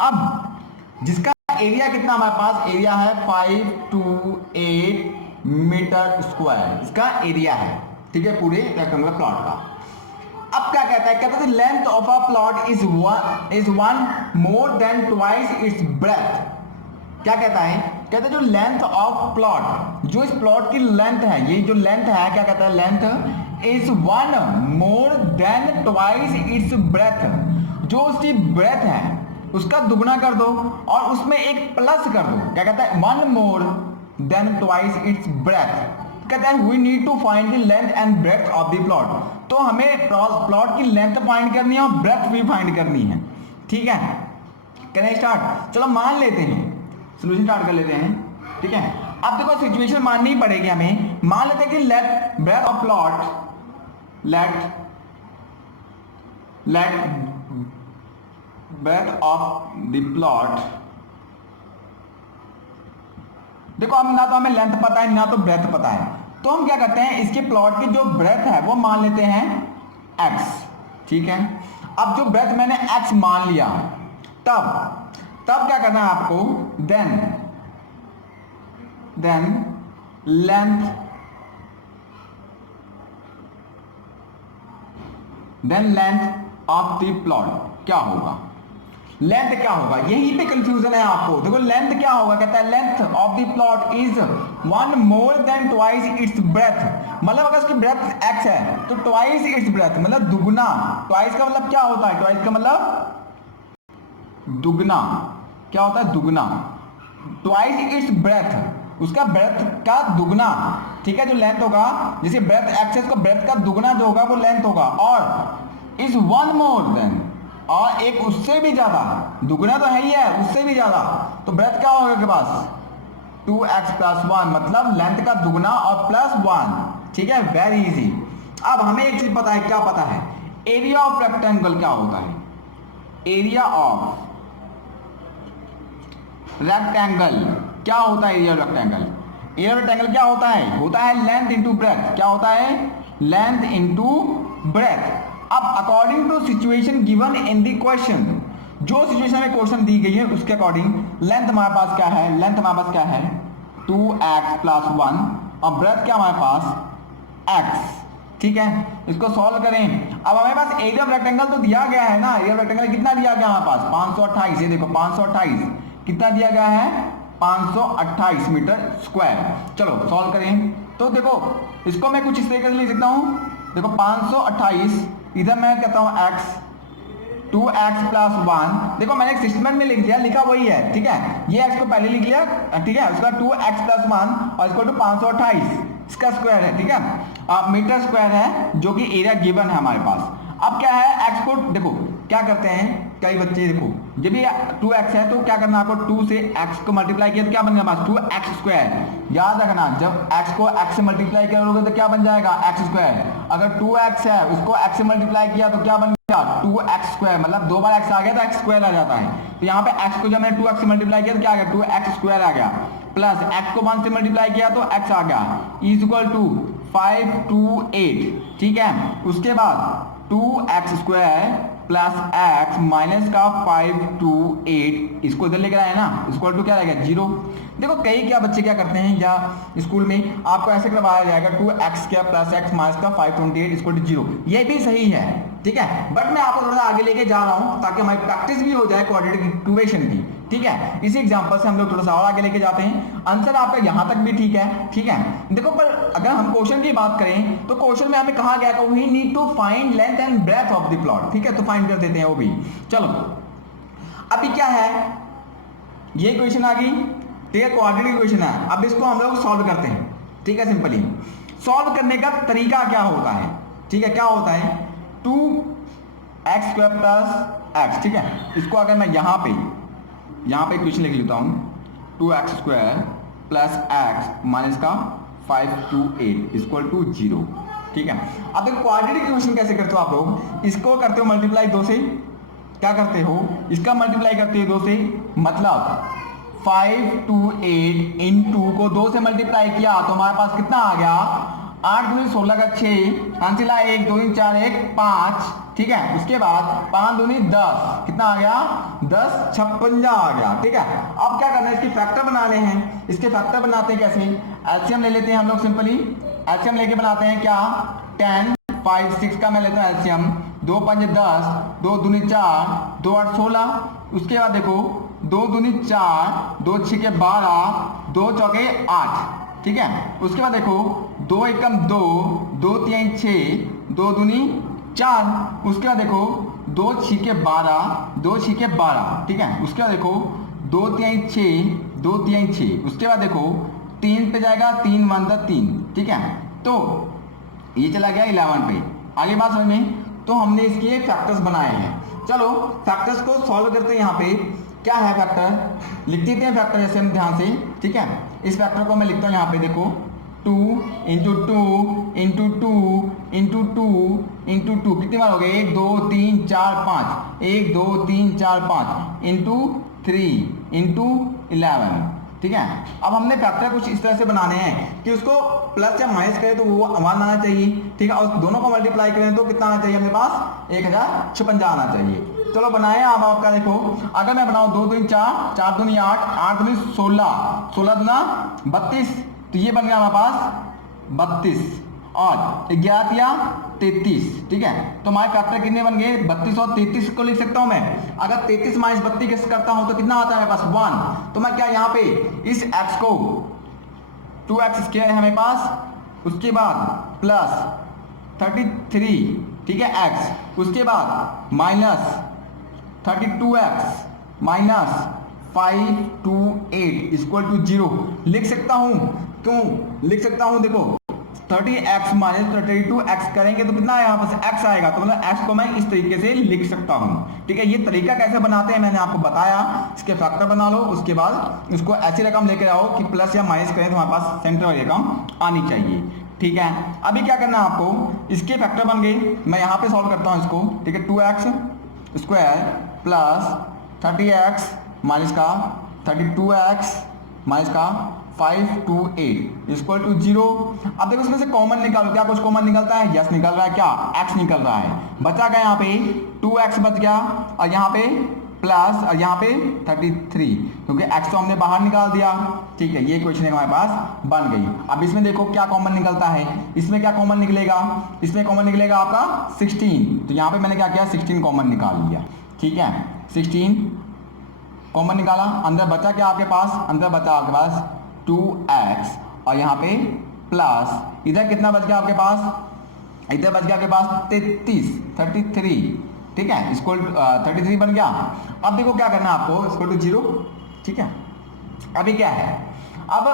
अब जिसका एरिया कितना हमारे पास, एरिया है 528 मीटर स्क्वायर, इसका एरिया है, ठीक है, पूरे रेक्टेंगुलर प्लॉट का। अब क्या कहता है length of a plot is one more than twice its breath. क्या कहता है जो लेंथ ऑफ प्लॉट, जो इस प्लॉट की लेंथ है, ये जो लेंथ है, क्या कहता है, length is one more than twice its breath. जो उसकी ब्रेथ है उसका दुगना कर दो और उसमें एक प्लस कर दो। क्या कहता है, one more than twice its breadth. कहता है we need to find the length and breadth of the plot. तो हमें प्लॉट की लेंथ फाइंड करनी है और ब्रेथ भी फाइंड करनी है, ठीक है। करें स्टार्ट। चलो मान लेते हैं, सोल्यूशन स्टार्ट कर लेते हैं, ठीक है। अब देखो सिचुएशन माननी ही पड़ेगी हमें। मान लेते हैं कि let breadth of plot, let breadth of the plot, देखो हम ना तो हमें लेंथ पता है ना तो ब्रेथ पता है, तो हम क्या करते हैं, इसके प्लॉट की जो ब्रेथ है वो मान लेते हैं x, ठीक है। अब जो ब्रेथ मैंने x मान लिया, तब क्या करना है आपको, then length of the plot क्या होगा, लेंथ क्या होगा, यहीं पे कंफ्यूजन है आपको। देखो लेंथ क्या होगा, कहता है length of the plot is one more than twice its breath. मतलब अगर उसकी ब्रेथ x है तो ट्वाइस इट्स ब्रेथ मतलब दुगना। ट्वाइस का मतलब क्या होता है, ट्वाइस का मतलब दुगना। क्या होता है, दुगना। ट्वाइस इट्स ब्रेथ, उसका ब्रेथ का दुगना, ठीक है। जो लेंथ होगा, जैसे ब्रेथ x है, उसका ब्रेथ का दुगना जो होगा वो लेंथ होगा। और इज वन मोर देन, और एक उससे भी ज्यादा, दुगना तो है ही है, उससे भी ज्यादा, तो ब्रेथ क्या होगा के पास, 2x प्लस 1, मतलब लेंथ का दुगना और प्लस 1, ठीक है। Very easy. अब हमें एक चीज पता है, क्या पता है, एरिया ऑफ रेक्टेंगल क्या होता है, एरिया ऑफ रेक्टेंगल क्या होता है, एरिया रेक्टेंगल, एरिया रेक्टेंगल क्या होता है लेंथ इंटू ब्रेथ। क्या होता है, लेंथ इंटू ब्रेथ। अब according to situation given in the question, जो सिचुएशन में क्वेश्चन दी गई है उसके अकॉर्डिंग लेंथ हमारे पास क्या है, लेंथ हमारे पास क्या है 2x प्लस 1 और ब्रेथ क्या हमारे पास x, ठीक है। इसको सॉल्व करें। अब हमारे पास एरिया ऑफ रेक्टेंगल तो दिया गया है ना, एरिया ऑफ रेक्टेंगल कितना दिया गया हमारे पास 528, ये देखो 528 कितना दिया गया है 528 मीटर स्क्वायर। चलो सॉल्व करें। तो देखो इसको मैं कुछ इस तरीके से लिख सकता हूं, देखो 528 इधर मैं कहता हूं x 2x प्लस 1, देखो मैंने एक सिस्टम में लिख दिया, लिखा वही है, ठीक है। ये x को पहले लिख लिया, ठीक है, उसका 2x प्लस 1 और इसको 528 इसका स्क्वायर है, ठीक है, मीटर स्क्वायर है जो कि एरिया गिवन है हमारे पास। अब क्या है x को देखो क्या करते हैं कई बच्चे, देखो जब ये 2x है तो क्या करना है आपको 2 से x को मल्टीप्लाई किया तो क्या बन गया हमारे 2x स्क्वायर। याद रखना जब x को x से मल्टीप्लाई करोगे तो क्या बन जाएगा x स्क्वायर। अगर 2x है उसको x से मल्टीप्लाई किया तो क्या बन गया 2x स्क्वायर, मतलब 2 बार x आ गया तो x स्क्वायर आ जाता है। तो यहाँ पे x को जब मैंने 2x से मल्टीप्लाई किया तो क्या आ गया 2x स्क्वायर आ गया, प्लस x को 1 से मल्टीप्लाई किया तो x आ गया इज इक्वल टू 528, ठीक है। उसके बाद 2x square plus x minus का 528 इसको इधर लेकर आए ना, इक्वल टू क्या रहेगा 0। देखो कई क्या बच्चे क्या करते हैं या स्कूल में आपको ऐसे करवाया जाएगा 2x square plus x minus का 528 इक्वल टू 0, ये भी सही है, ठीक है। बट मैं आपको थोड़ा सा आगे लेके जा रहा हूं ताकि हमारी प्रैक्टिस भी हो जाए क्वाड्रेटिक इक्वेशन की, ठीक है। इसी एग्जांपल से हम लोग थोड़ा सा और आगे लेके जाते हैं। आंसर आपका यहां तक भी ठीक है, ठीक है। देखो पर अगर हम क्वेश्चन की बात करें तो क्वेश्चन में हमें कहा गया कि we need to find length and breadth of the plot, ठीक है, तो फाइंड कर देते हैं वो भी। चलो अभी क्या है, ये इक्वेशन आ गई, ठीक है, क्वाड्रेटिक इक्वेशन है। अब इसको हम लोग सॉल्व करते हैं, ठीक है। सिंपली सॉल्व करने का तरीका क्या होता है, ठीक है, क्या होता है 2x स्क्वायर प्लस x, ठीक है। इसको अगर मैं यहाँ पे इक्वेशन लिख लेता हूँ 2x square plus x minus का 528 इक्वल टू 0, ठीक है। अब देखो क्वाड्रेटिक इक्वेशन कैसे करते हो आप लोग, इसको करते हो मल्टीप्लाई 2 से, क्या करते हो इसका मल्टीप्लाई करते हो 2 से, मतलब 528 इंटू को 2 से मल्टीप्लाई किया तो हमारे पास कितना आ गया 8 दूनी 16 का 6, आंसर 1 2 3 4 1 5, ठीक है। उसके बाद 5 दूनी 10, कितना आ गया 10 56 आ गया, ठीक है। अब क्या करना है इसके फैक्टर बनाने हैं, इसके फैक्टर बनाते हैं कैसे, एलसीएम ले लेते हैं हम लोग, सिंपली एलसीएम लेके बनाते हैं क्या 10 5 6 का मैं लेता हूँ एलसीएम, 2 5 10, 2 दूनी 4, 2 8 16, उसके बाद देखो 2 दूनी 4, 2 6 के 12, 2 चौके 8, ठीक है। उसके बाद देखो 2 एकम 2, 2 3 6, 2 दूनी 4, उसके बाद देखो 2 6 के 12, 2 6 के 12, ठीक है। उसके बाद देखो 2 3 6, 2 3 6, उसके बाद देखो 3 पे जाएगा 3 1 3, ठीक है। तो ये चला गया 11 पे, आगे बात समझ में। तो हमने इसके फैक्टर्स बनाए हैं, चलो फैक्टर्स को सॉल्व करते हैं। यहाँ पे क्या है फैक्टर, लिख देते हैं फैक्टर जैसे हम ध्यान से, ठीक है। इस फैक्टर को मैं लिखता हूँ यहाँ पे देखो 2 इंटू 2 इंटू 2 इंटू 2 इंटू 2, कितनी बार हो गए 1 2 3 4 5, 1 2 3 4 5 इंटू 3 इंटू 11, ठीक है। अब हमने फैक्टर कुछ इस तरह से बनाने हैं कि उसको प्लस या माइनस करें तो वो 1 आना चाहिए, ठीक है, और दोनों को मल्टीप्लाई करें तो कितना आना चाहिए अपने पास 1056 आना चाहिए। चलो बनाए। अब आपका देखो अगर मैं बनाऊं 2 दूनी 4, 4 दूनी 8, 8 दूनी 16, 16 दूना 32, तो ये बन गया हमारे पास 32 और 11 या 33, ठीक है। तो हमारे फैक्टर कितने बन गए 32 और 33 को लिख सकता हूं मैं। अगर 33 माइनस 32 करता हूं तो कितना आता है मेरे पास 1। तो मैं क्या यहाँ पे इस x को 2x स्क्वायर है मेरे पास, उसके बाद प्लस 33, ठीक है x, उसके बाद minus 32x minus 528 equal to 0 लिख सकता हूं। क्यों लिख सकता हूं, देखो 30x माइनस 32x करेंगे तो कितना है यहाँ पर x आएगा, तो मतलब x को मैं इस तरीके से लिख सकता हूँ, ठीक है। ये तरीका कैसे बनाते हैं मैंने आपको बताया, इसके फैक्टर बना लो, उसके बाद इसको ऐसी रकम लेकर आओ कि प्लस या माइनस करें तो हमारे पास सेंटर वाली रकम आनी चाहिए, ठीक है। अभी क्या करना है आपको, इसके फैक्टर बन गए, मैं यहाँ पे सॉल्व करता हूँ इसको, ठीक है। 2x square plus 30x minus का 32x माइनस का 528 इक्वल टू 0। अब देखो इसमें से कॉमन निकालो, क्या कुछ कॉमन निकलता है, यस निकल रहा है, क्या x निकल रहा है, बचा गया यहाँ पे 2x बच गया और यहाँ पे प्लस और यहाँ पे 33, क्योंकि x तो हमने बाहर निकाल दिया, ठीक है। ये इक्वेशन हमारे पास बन गई। अब इसमें देखो क्या कॉमन निकलता है, इसमें क्या कॉमन निकलेगा, इसमें कॉमन निकलेगा आपका 16, तो यहाँ पे मैंने क्या किया 16 कॉमन निकाल लिया, ठीक है। 16 कॉमन निकाला, अंदर बचा क्या आपके पास, अंदर बचा आपके पास 2x और यहाँ पे प्लस इधर कितना बच गया आपके पास, इधर बच गया आपके पास 33, ठीक है, इसको 33 बन गया। अब देखो क्या करना है आपको, इसको टू 0, ठीक है। अभी क्या है, अब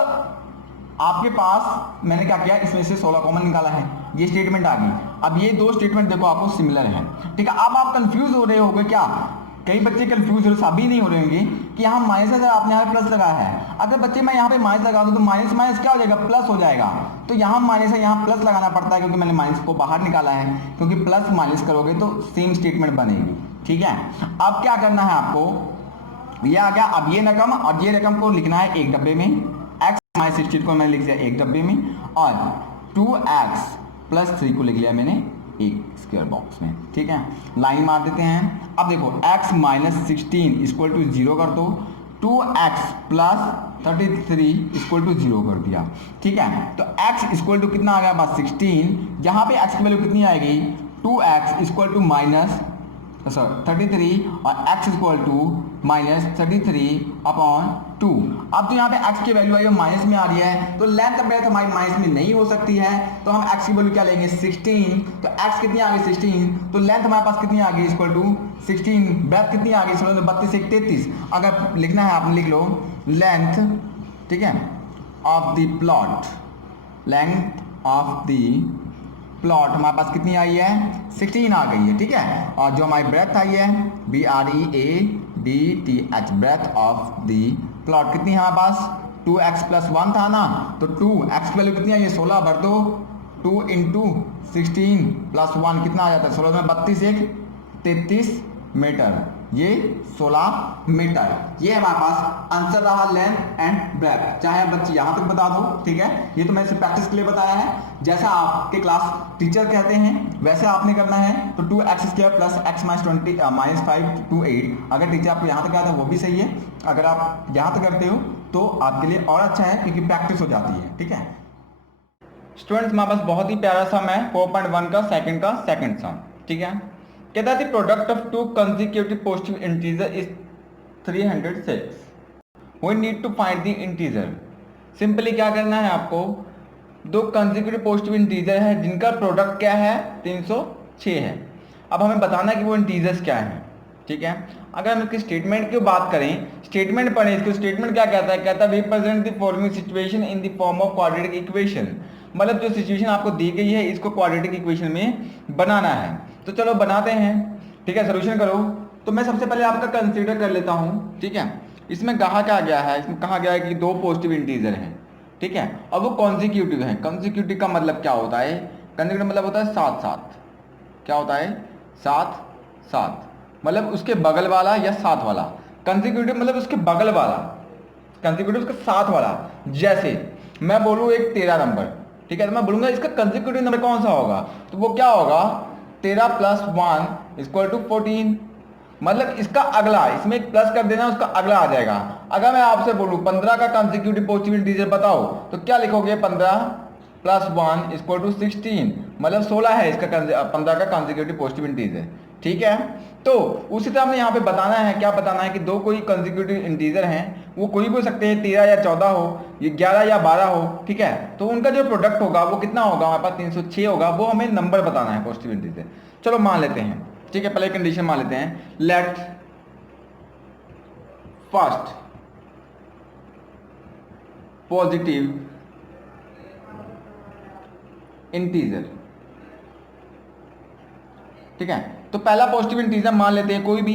आपके पास मैंने क्या किया, इसमें से 16 कॉमन निकाला है, ये स्टेटमेंट आ गई। अब ये दो स्टेटमेंट देखो आपको सिमिलर है, ठीक है। अब आप कंफ्यूज हो रहे होंगे क्या, कई बच्चे कंफ्यूज हो रहे, सभी नहीं हो रहे होंगे कि यहाँ माइनस है, आपने यहाँ प्लस लगाया है। अगर बच्चे मैं यहाँ पे माइनस लगा दूँ तो माइनस माइनस क्या हो जाएगा, प्लस हो जाएगा। तो यहाँ माइनस है, यहाँ प्लस लगाना पड़ता है क्योंकि मैंने माइनस को बाहर निकाला है, क्योंकि प्लस माइनस करोगे तो सेम स्टेटमेंट बनेगी, ठीक है। अब क्या करना है आपको, ये आ गया। अब ये रकम और ये रकम को लिखना है एक डब्बे में, x माइनस 16 को मैंने लिख दिया एक डब्बे में, और 2x प्लस 3 को लिख लिया मैंने एक स्क्वायर बॉक्स में, ठीक है। लाइन मार देते हैं। अब देखो x माइनस 16 इक्वल टू 0 कर दो, 2x प्लस 33 इक्वल टू 0 कर दिया, ठीक है। तो x इक्वल टू कितना आ गया बस 16, यहाँ पे x की वैल्यू कितनी आएगी, 2x इक्वल टू माइनस 33 और x equal to minus 33 upon 2। अब तो यहाँ पे x की वैल्यू आई माइनस में आ रही है, तो लेंथ ब्रेथ हमारी माइनस में नहीं हो सकती है, तो हम x की वैल्यू क्या लेंगे 16, तो x कितनी आ गई 16, तो लेंथ हमारे पास कितनी आ गई इक्वल टू 16, ब्रेथ कितनी आ गई 32 से 33। अगर लिखना है आपने लिख लो लेंथ, ठीक है, of the plot, length of the plot हमारे पास कितनी आई है 16 आ गई है, ठीक है। और जो हमारी ब्रेथ आई है BREADTH, breadth of the plot कितनी है हमारे पास 2x प्लस 1 था ना, तो 2x की वैल्यू कितनी आई है 16 भर दो, 2 इंटू 16 प्लस 1 कितना आ जाता है 16 में 32 एक 33 मीटर, ये 16 मीटर। ये हमारे पास आंसर रहा लेंथ एंड ब्रेथ। चाहे बच्चे यहाँ तक बता दो, ठीक है, ये तो मैंने सिर्फ प्रैक्टिस के लिए बताया है, जैसा आपके क्लास टीचर कहते हैं वैसे आपने करना है। तो 2x square plus x minus 5 to 8, अगर टीचर आपको यहाँ तक कहता है वो भी सही है, अगर आप यहाँ तक करते हो तो आपके लिए और अच्छा है क्योंकि प्रैक्टिस हो जाती है, ठीक है। स्टूडेंट्स हमारे पास बहुत ही प्यारा सम है 4.1 का सेकंड सम, ठीक है। कहता है product of two consecutive positive integer is 306, we need to find the integer. Simply क्या करना है आपको, दो कंसेक्यूटिव पॉजिटिव इंटीजर है जिनका प्रोडक्ट क्या है 306 है। अब हमें बताना है कि वो इंटीजर्स क्या है, ठीक है। अगर हम इसके स्टेटमेंट की बात करें, स्टेटमेंट पढ़ें, इसको स्टेटमेंट क्या कहता है, कहता है represent the following situation in the form of quadratic equation, मतलब जो सिचुएशन आपको दी गई है इसको क्वाड्रेटिक इक्वेशन में बनाना है। तो चलो बनाते हैं, ठीक है, सोल्यूशन करो। तो मैं सबसे पहले आपका कंसीडर कर लेता हूँ, ठीक है। इसमें कहा क्या गया है, इसमें कहा गया है कि दो पॉजिटिव इंटीजर हैं, ठीक है, और वो कॉन्सिक्यूटिव है। कॉन्सिक्यूटिव का मतलब क्या होता है, कॉन्सिक्यूटिव मतलब होता है साथ साथ, क्या होता है साथ साथ, मतलब उसके बगल वाला या साथ वाला। कंसेक्यूटिव मतलब उसके बगल वाला, कंसेक्यूटिव उसके साथ वाला। जैसे मैं बोलूँ एक 13 नंबर, ठीक है, तो मैं बोलूँगा इसका कंसेक्यूटिव नंबर कौन सा होगा, तो वो क्या होगा 13 प्लस 1 इक्वल टू 14, मतलब इसका अगला, इसमें एक प्लस कर देना उसका अगला आ जाएगा। अगर मैं आपसे बोलूँ 15 का कंसेक्यूटिव पॉजिटिव इंटीजर बताओ, तो क्या लिखोगे 15 प्लस 1 इक्वल टू 16, मतलब 16 है इसका 15 का कंसेक्यूटिव पॉजिटिव इंटीजर, ठीक है। तो उसी तरह हमने यहाँ पे बताना है, क्या बताना है कि दो कोई कंसेक्यूटिव इंटीजर हैं, वो कोई भी हो सकते हैं, 13 या 14 हो, ये 11 या 12 हो, ठीक है। तो उनका जो प्रोडक्ट होगा वो कितना होगा, हमारे पास 306 होगा, वो हमें नंबर बताना है पॉजिटिव इंटीजर। चलो मान लेते हैं, ठीक है, पहले कंडीशन मान लेते हैं, लेट फर्स्ट पॉजिटिव इंटीजर, ठीक है। तो पहला पॉजिटिव इंटीजर मान लेते हैं, कोई भी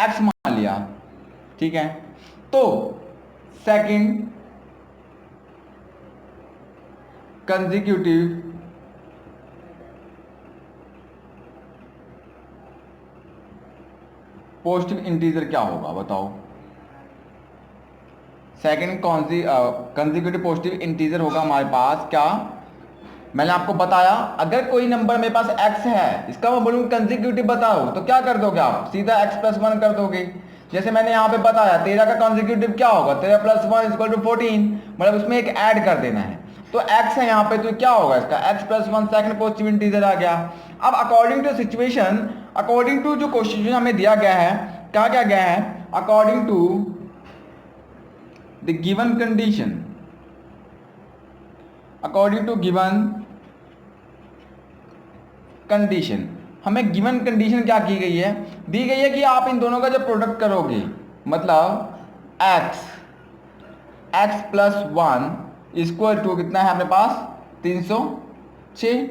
x मान लिया, ठीक है। तो सेकंड कंसेक्यूटिव पॉजिटिव इंटीजर क्या होगा बताओ, सेकंड कंसेक्यूटिव पॉजिटिव इंटीजर होगा हमारे पास क्या, मैंने आपको बताया अगर कोई नंबर मेरे पास x है, इसका मैं बोलूँ कंसेक्यूटिव बताओ, तो क्या कर दोगे आप सीधा x प्लस 1 कर दोगे। जैसे मैंने यहाँ पे बताया 13 का कॉन्जिक्यूटिव क्या होगा, 13 प्लस 1 इक्वल टू 14, मतलब उसमें एक ऐड कर देना है। तो x है यहाँ पे, तो क्या होगा इसका x plus 1 second positive integer आ गया। अब according to situation, according to जो क्वेश्चन हमें दिया गया है, क्या क्या गया है, according to the given condition, according to given condition, हमें गिवन कंडीशन क्या की गई है, दी गई है कि आप इन दोनों का जब प्रोडक्ट करोगे, मतलब x प्लस 1 इक्वल टू कितना है अपने पास 306।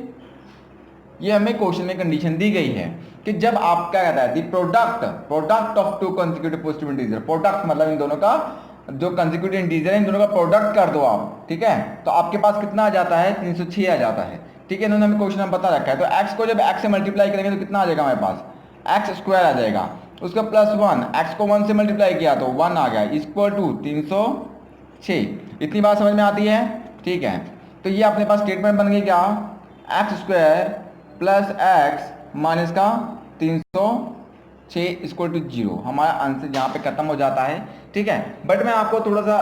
ये हमें क्वेश्चन में कंडीशन दी गई है कि जब आप क्या कहता है, product of two consecutive positive integer, product मतलब इन दोनों का जो कंसेक्यूटिव इंटीजर है इन दोनों का प्रोडक्ट कर दो आप, ठीक है, तो आपके पास कितना आ जाता है 306 आ जाता है। ठीक है, इन्होंने हमें क्वेश्चन में बता रखा है। तो x को जब x से मल्टीप्लाई करेंगे तो कितना आ जाएगा हमारे पास, x स्क्वायर आ जाएगा, उसका प्लस 1, x को 1 से मल्टीप्लाई किया तो 1 आ गया, इक्वल टू 306। इतनी बात समझ में आती है, ठीक है। तो ये अपने पास स्टेटमेंट बन गई क्या, x square plus x minus का 306 इक्वल टू 0, हमारा आंसर यहाँ पे खत्म हो जाता है। ठीक है, बट मैं आपको थोड़ा सा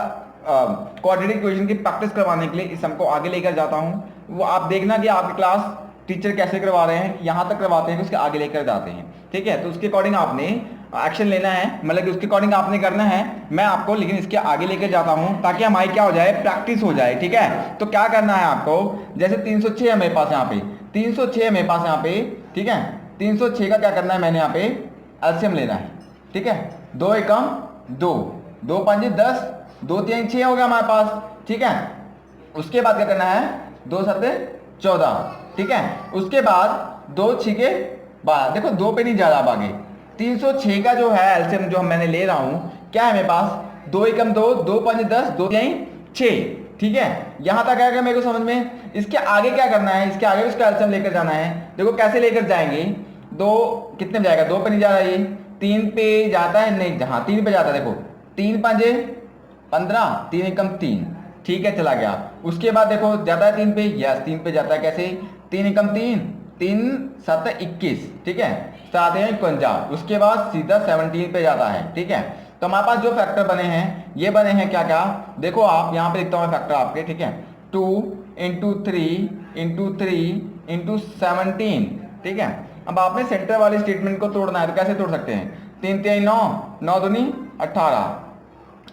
क्वाड्रेटिक इक्वेशन की प्रैक्टिस करवाने के लिए इस सम को आगे लेकर जाता हूँ। वो आप देखना कि आपकी क्लास टीचर कैसे करवा रहे हैं, यहाँ तक करवाते हैं कि उसके आगे लेकर जाते हैं। ठीक है, तो उसके अकॉर्डिंग आपने एक्शन लेना है, मतलब कि उसके अकॉर्डिंग आपने करना है, मैं आपको लेकिन इसके आगे लेकर जाता हूँ ताकि हमारी क्या हो जाए, प्रैक्टिस हो जाए। ठीक है, तो क्या करना है आपको, जैसे 306 है मेरे पास यहाँ पे, 306 है मेरे पास यहाँ पे, ठीक है, 306 का क्या करना है, मैंने यहाँ पे एलसीएम लेना है। ठीक है, 2 एकम 2, 2 पंजे 10, 2 3 6 हो गया हमारे पास। ठीक है, उसके बाद क्या करना है, 2 7 14, ठीक है, उसके बाद 2 6 के 12, देखो 2 पे नहीं जा रहा, अब आगे 306 का जो है एलसीएम जो मैंने ले रहा हूं, क्या है मेरे पास, 2 एकम 2, 2 5 10, 2 3 6। ठीक है, यहां तक आएगा मेरे को समझ में। इसके आगे क्या करना है, इसके आगे उसका एलसीएम लेकर जाना है। देखो कैसे लेकर जाएंगे, 2 कितने पे जाएगा, 2 पे नहीं जा रहा, ये 3 पे जाता है, नहीं जहां 3 पे जाता है, देखो 3 5 15, 3 एकम 3, ठीक है, चला गया। उसके बाद देखो जाता है 3 पे, यस 3 पे जाता है, कैसे 3 एकम 3, 3 7 21, ठीक है, 7 51, उसके बाद सीधा 17 पे जाता है। ठीक है, तो हमारे पास जो फैक्टर बने हैं, ये बने हैं क्या क्या, देखो आप यहाँ पे लिखता हूँ फैक्टर आपके, ठीक है, 2 इंटू 3 इंटू 3 इंटू 17। ठीक है, अब आपने सेंटर वाले स्टेटमेंट को तोड़ना है, तो कैसे तोड़ सकते हैं, 3 3 9, 9 दूनी 18,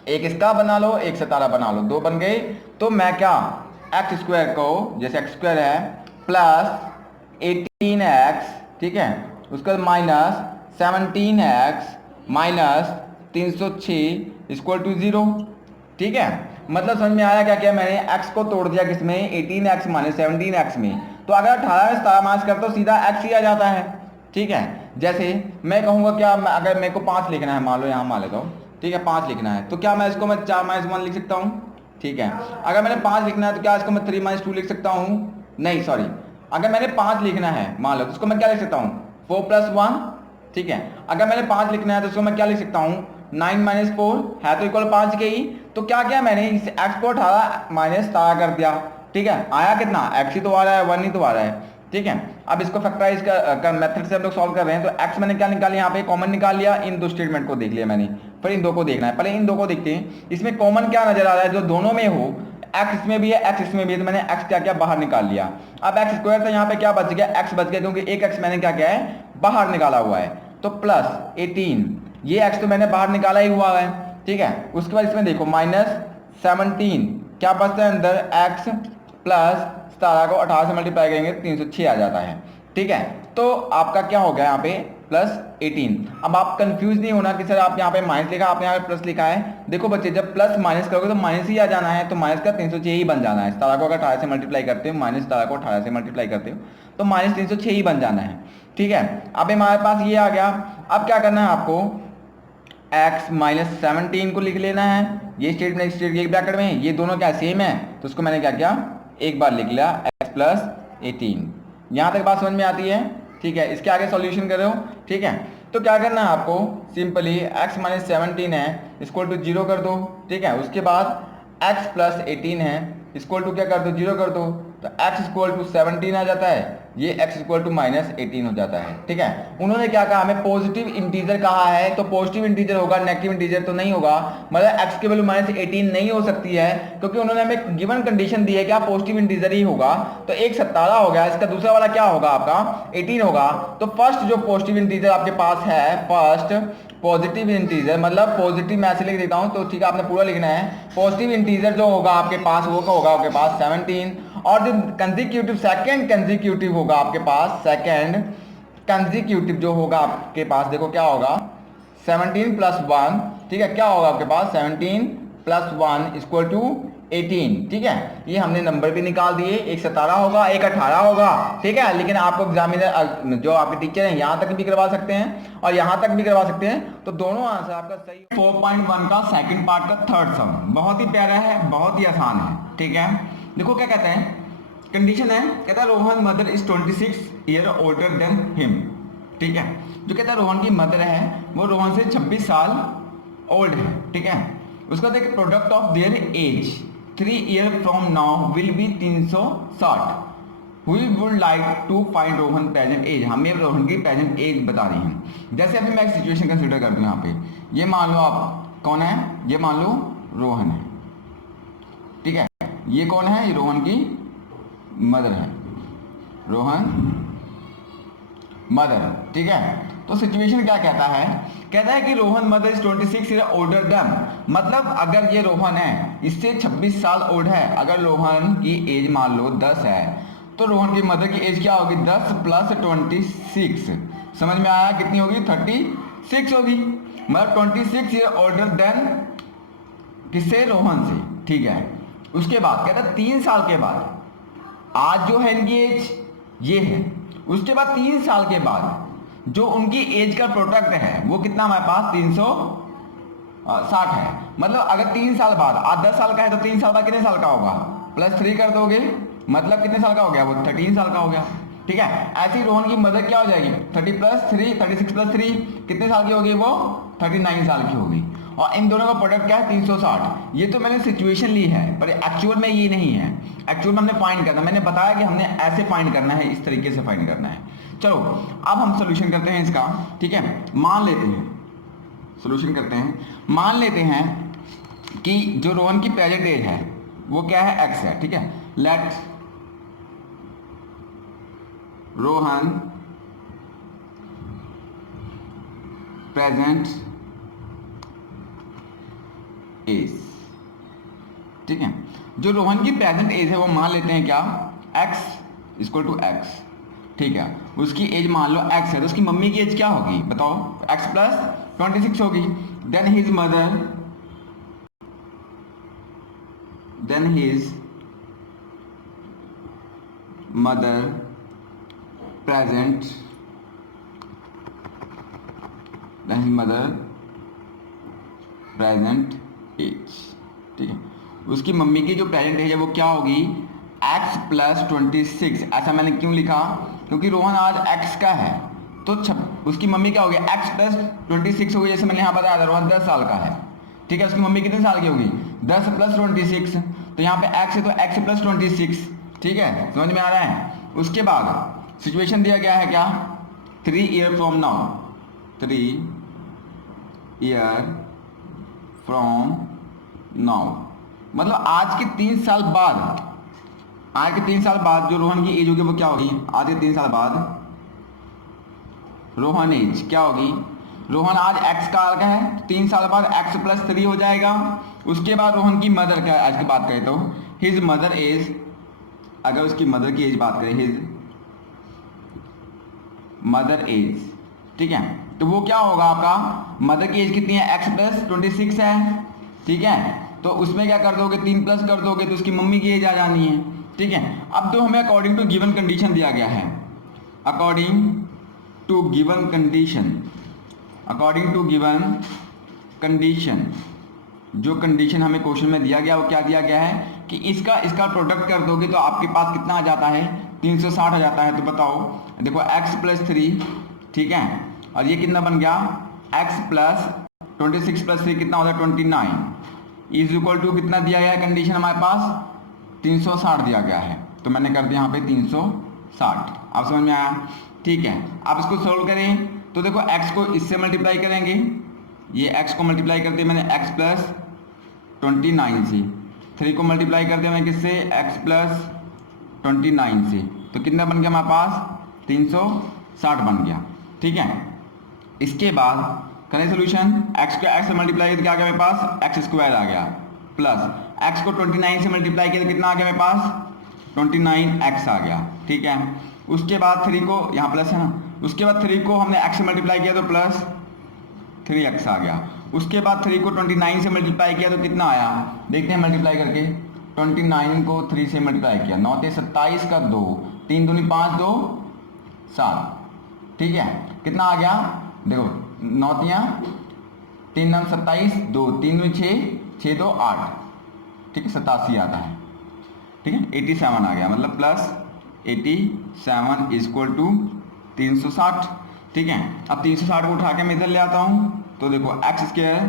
एक इसका बना लो, एक 17 बना लो, 2 बन गए। तो मैं क्या, एक्स स्क्वायर को, जैसे एक्स स्क्वायर है प्लस 18x, ठीक है, उसका minus 17x minus 306 equal to 0। ठीक है, मतलब समझ में आया क्या क्या, मैंने x को तोड़ दिया किसमें, 18x माइनस 17x में। तो अगर 18 में 17 माइनस करता हूँ सीधा x ही आ जाता है। ठीक है, जैसे मैं कहूँगा क्या, अगर मेरे को 5 लिखना है, मान लो यहाँ मान लेता हूँ, ठीक है, 5 लिखना है, तो क्या मैं इसको मैं 4 माइनस 1 लिख सकता हूँ। ठीक है, अगर मैंने 5 लिखना है तो क्या इसको मैं 3 माइनस 2 लिख सकता हूँ, नहीं सॉरी, अगर मैंने 5 लिखना है मान लो, तो उसको मैं क्या लिख सकता हूँ, 4 प्लस 1। ठीक है, अगर मैंने 5 लिखना है तो उसको मैं क्या लिख सकता हूँ, 9 माइनस 4 है तो इक्वल 5 के ही। तो क्या क्या मैंने इस x को 18 माइनस 17 कर दिया। ठीक है, आया कितना, x ही तो आ रहा है, 1 ही तो आ रहा है। ठीक है, अब इसको फैक्टराइज का मेथड से हम लोग सॉल्व कर रहे हैं। तो x मैंने क्या निकाल लिया, यहाँ पे कॉमन निकाल लिया, इन दो स्टेटमेंट को देख लिया मैंने, फिर इन दो को देखना है। पहले इन दो को देखते हैं, इसमें कॉमन क्या नजर आ रहा है, जो दोनों में हो, x इसमें भी है, x इसमें भी है, तो मैंने x क्या क्या बाहर निकाल लिया। अब x स्क्वायर था, यहाँ पे क्या बच गया, x बच गया, क्योंकि एक x मैंने क्या किया है, बाहर निकाला हुआ है। तो प्लस 18, ये x तो मैंने बाहर निकाला ही हुआ है। ठीक है, उसके बाद इसमें देखो माइनस 17, क्या बचता है अंदर, x प्लस 17 को 18 से मल्टीप्लाई करेंगे 306 आ जाता है। ठीक है, तो आपका क्या हो गया यहाँ पे प्लस 18। अब आप कंफ्यूज नहीं होना कि सर आप यहाँ पे माइनस लिखा, आपने यहाँ पे प्लस लिखा है। देखो बच्चे, जब प्लस माइनस करोगे तो माइनस ही आ जाना है, तो माइनस का 306 ही बन जाना है। 17 को अगर 18 से मल्टीप्लाई करते हो, माइनस 17 को 18 से मल्टीप्लाई करते हो तो माइनस 306 ही बन जाना है। ठीक है, अब हमारे पास ये आ गया। अब क्या करना है आपको, x माइनस 17 को लिख लेना है, ये स्टेटमेंट स्टेट ब्रैकेट में, ये दोनों क्या सेम है, तो उसको मैंने क्या किया, एक बार लिख लिया x प्लस 18। यहाँ तक बात समझ में आती है। ठीक है, इसके आगे सॉल्यूशन कर रहे हो। ठीक है, तो क्या करना है आपको, सिंपली x माइनस 17 है इक्वल टू 0 कर दो। ठीक है, उसके बाद x प्लस 18 है इक्वल टू क्या कर दो, 0 कर दो। तो x इक्वल टू 17 आ जाता है, ये x इक्वल टू -18 हो जाता है। ठीक है, उन्होंने क्या कहा, हमें पॉजिटिव इंटीजर कहा है, तो पॉजिटिव इंटीजर होगा, नेगेटिव इंटीजर तो नहीं होगा। मतलब x की वैल्यू -18 नहीं हो सकती है, क्योंकि उन्होंने हमें गिवन कंडीशन दी है कि आप पॉजिटिव इंटीजर ही होगा। तो एक 17 हो गया, इसका दूसरा वाला क्या होगा, आपका 18 होगा। तो फर्स्ट जो पॉजिटिव इंटीजर आपके पास है, फर्स्ट पॉजिटिव इंटीजर, मतलब पॉजिटिव मैं ऐसे लिख देता हूं, तो ठीक है आपने पूरा लिखना है। पॉजिटिव इंटीजर जो होगा आपके पास, वो होगा आपके पास 17, और जो कंसेक्यूटिव सेकंड कंसेक्यूटिव होगा आपके पास, सेकंड कंसेक्यूटिव जो होगा आपके पास, देखो क्या होगा 17 प्लस 1, ठीक है, क्या होगा आपके पास 17 प्लस 1 इक्वल टू 18। ठीक है, ये हमने नंबर भी निकाल दिए, एक 17 होगा, एक 18 होगा। ठीक है, लेकिन आपको एग्जामिनर जो आपके टीचर हैं यहाँ तक भी करवा सकते हैं और यहाँ तक भी करवा सकते हैं, तो दोनों आंसर आपका सही। 4.1 का सेकंड पार्ट का थर्ड सम बहुत ही प्यारा है, बहुत ही आसान है। ठीक है, देखो क्या कहते हैं, कंडीशन है, कहता है Rohan mother is 26 year older than him. ठीक है, जो कहता है रोहन की मदर है वो रोहन से 26 साल ओल्ड है। ठीक है, उसका देखिए product of their age 3 year from now will be 360। We would like to find Rohan present age, हमें रोहन की प्रेजेंट एज बता रही हैं। जैसे अभी मैं एक सिचुएशन कंसिडर कर दूं यहाँ पे, ये मान लो आप कौन है, ये मान लो रोहन है। ठीक है, ये कौन है, ये रोहन की मदर है, रोहन मदर। ठीक है, तो सिचुएशन क्या कहता है, कहता है कि Rohan mother is 26 year older than, मतलब अगर ये रोहन है इससे 26 साल ओल्ड है, अगर रोहन की एज मान लो 10 है, तो रोहन की मदर की एज क्या होगी, 10 प्लस 26, समझ में आया कितनी होगी, 36 होगी। मतलब 26 ईयर ओल्डर देन किससे, रोहन से। ठीक है, उसके बाद कहता है 3 साल के बाद, आज जो है इनकी एज ये है, उसके बाद 3 साल के बाद जो उनकी एज का प्रोडक्ट है वो कितना हमारे पास 360 है। मतलब अगर 3 साल बाद, आज 10 साल का है तो 3 साल बाद कितने साल का होगा, +3 कर दोगे, मतलब कितने साल का हो गया, वो 13 साल का हो गया। ठीक है, ऐसे ही रोहन की मदर क्या हो जाएगी, 30 + 3, 36 + 3 कितने साल की होगी, वो 39 साल की होगी। और इन दोनों का प्रोडक्ट क्या है, 360। ये तो मैंने सिचुएशन ली है, पर एक्चुअल में ये नहीं है। एक्चुअल में हमने फाइंड करना, मैंने बताया कि हमने ऐसे फाइंड करना है, इस तरीके से फाइंड करना है। चलो अब हम सोल्यूशन करते हैं इसका। ठीक है, मान लेते हैं, सोल्यूशन करते हैं, मान लेते हैं कि जो रोहन की प्रेजेंट एज है वो क्या है, x है। ठीक है, लेट रोहन प्रेजेंट एज। ठीक है, जो रोहन की प्रेजेंट एज है वो मान लेते हैं क्या, x = x। ठीक है, उसकी एज मान लो x है, तो उसकी मम्मी की एज क्या होगी बताओ, x + 26 होगी। Then his mother present, age. ठीक है, उसकी मम्मी की जो प्रेजेंट एज है वो क्या होगी, x + 26। ऐसा मैंने क्यों लिखा, क्योंकि रोहन आज x का है, तो उसकी मम्मी क्या होगी, x + 26 होगी। जैसे मैंने यहाँ बताया था रोहन 10 साल का है। ठीक है, उसकी मम्मी कितने साल की होगी, 10 + 26, तो यहाँ पे x है तो x + 26। ठीक है, समझ में आ रहा है। उसके बाद सिचुएशन दिया गया है क्या, 3 year from now, 3 year from now, मतलब आज के 3 साल बाद, आज के 3 साल बाद जो रोहन की एज होगी वो क्या होगी, आज के 3 साल बाद रोहन एज क्या होगी, रोहन आज x का है, 3 साल बाद x + 3 हो जाएगा। उसके बाद रोहन की मदर क्या, आज की बात करें तो हिज मदर एज, अगर उसकी मदर की एज बात करें, हिज मदर एज। ठीक है, तो वो क्या होगा आपका, मदर की एज कितनी है, x + 26 है। ठीक है, तो उसमें क्या कर दोगे, 3 प्लस कर दोगे तो उसकी मम्मी की एज आ जानी है। ठीक है, अब तो हमें अकॉर्डिंग टू गिवन कंडीशन दिया गया है, अकॉर्डिंग टू गिवन कंडीशन, जो कंडीशन हमें क्वेश्चन में दिया गया वो क्या दिया गया है कि इसका प्रोडक्ट कर दोगे तो आपके पास कितना आ जाता है, 360 आ जाता है। तो बताओ, देखो x + 3, ठीक है, और ये कितना बन गया, x + 26 + 3 कितना होता है, 29 इज इक्वल टू कितना दिया गया है कंडीशन हमारे पास, 360 दिया गया है। तो मैंने कर दिया यहाँ पे 360। अब समझ में आया? ठीक है, अब इसको सोल्व करें तो देखो x को इससे मल्टीप्लाई करेंगे, ये x को मल्टीप्लाई कर दिया मैंने x प्लस 29 से, 3 को मल्टीप्लाई कर दिया मैंने किससे, x प्लस 29 से, तो कितना बन गया हमारे पास 360 बन गया। ठीक है, इसके बाद करें सोल्यूशन, x को x से मल्टीप्लाई किया, क्या आ गया मेरे पास x स्क्वायर आ गया, प्लस x को 29 से मल्टीप्लाई किया तो कितना आ गया मेरे पास 29x आ गया। ठीक है, उसके बाद 3 को, यहाँ प्लस है ना, उसके बाद 3 को हमने x से मल्टीप्लाई किया तो प्लस 3x आ गया। उसके बाद 3 को 29 से मल्टीप्लाई किया तो कितना आया, देखते हैं मल्टीप्लाई करके, 29 को 3 से मल्टीप्लाई किया, 9 ते 27 का 2, 3 दूनी 5, 2 7। ठीक है, कितना आ गया, देखो 9 तियाँ 3 9 27, 2 3 दूनी 6, 6 2 8, ठीक है 87 आता है। ठीक है, 87 आ गया, मतलब प्लस 87 इक्वल टू 360। ठीक है, अब 360 को उठा के मैं इधर ले आता हूँ, तो देखो एक्स स्क्वायर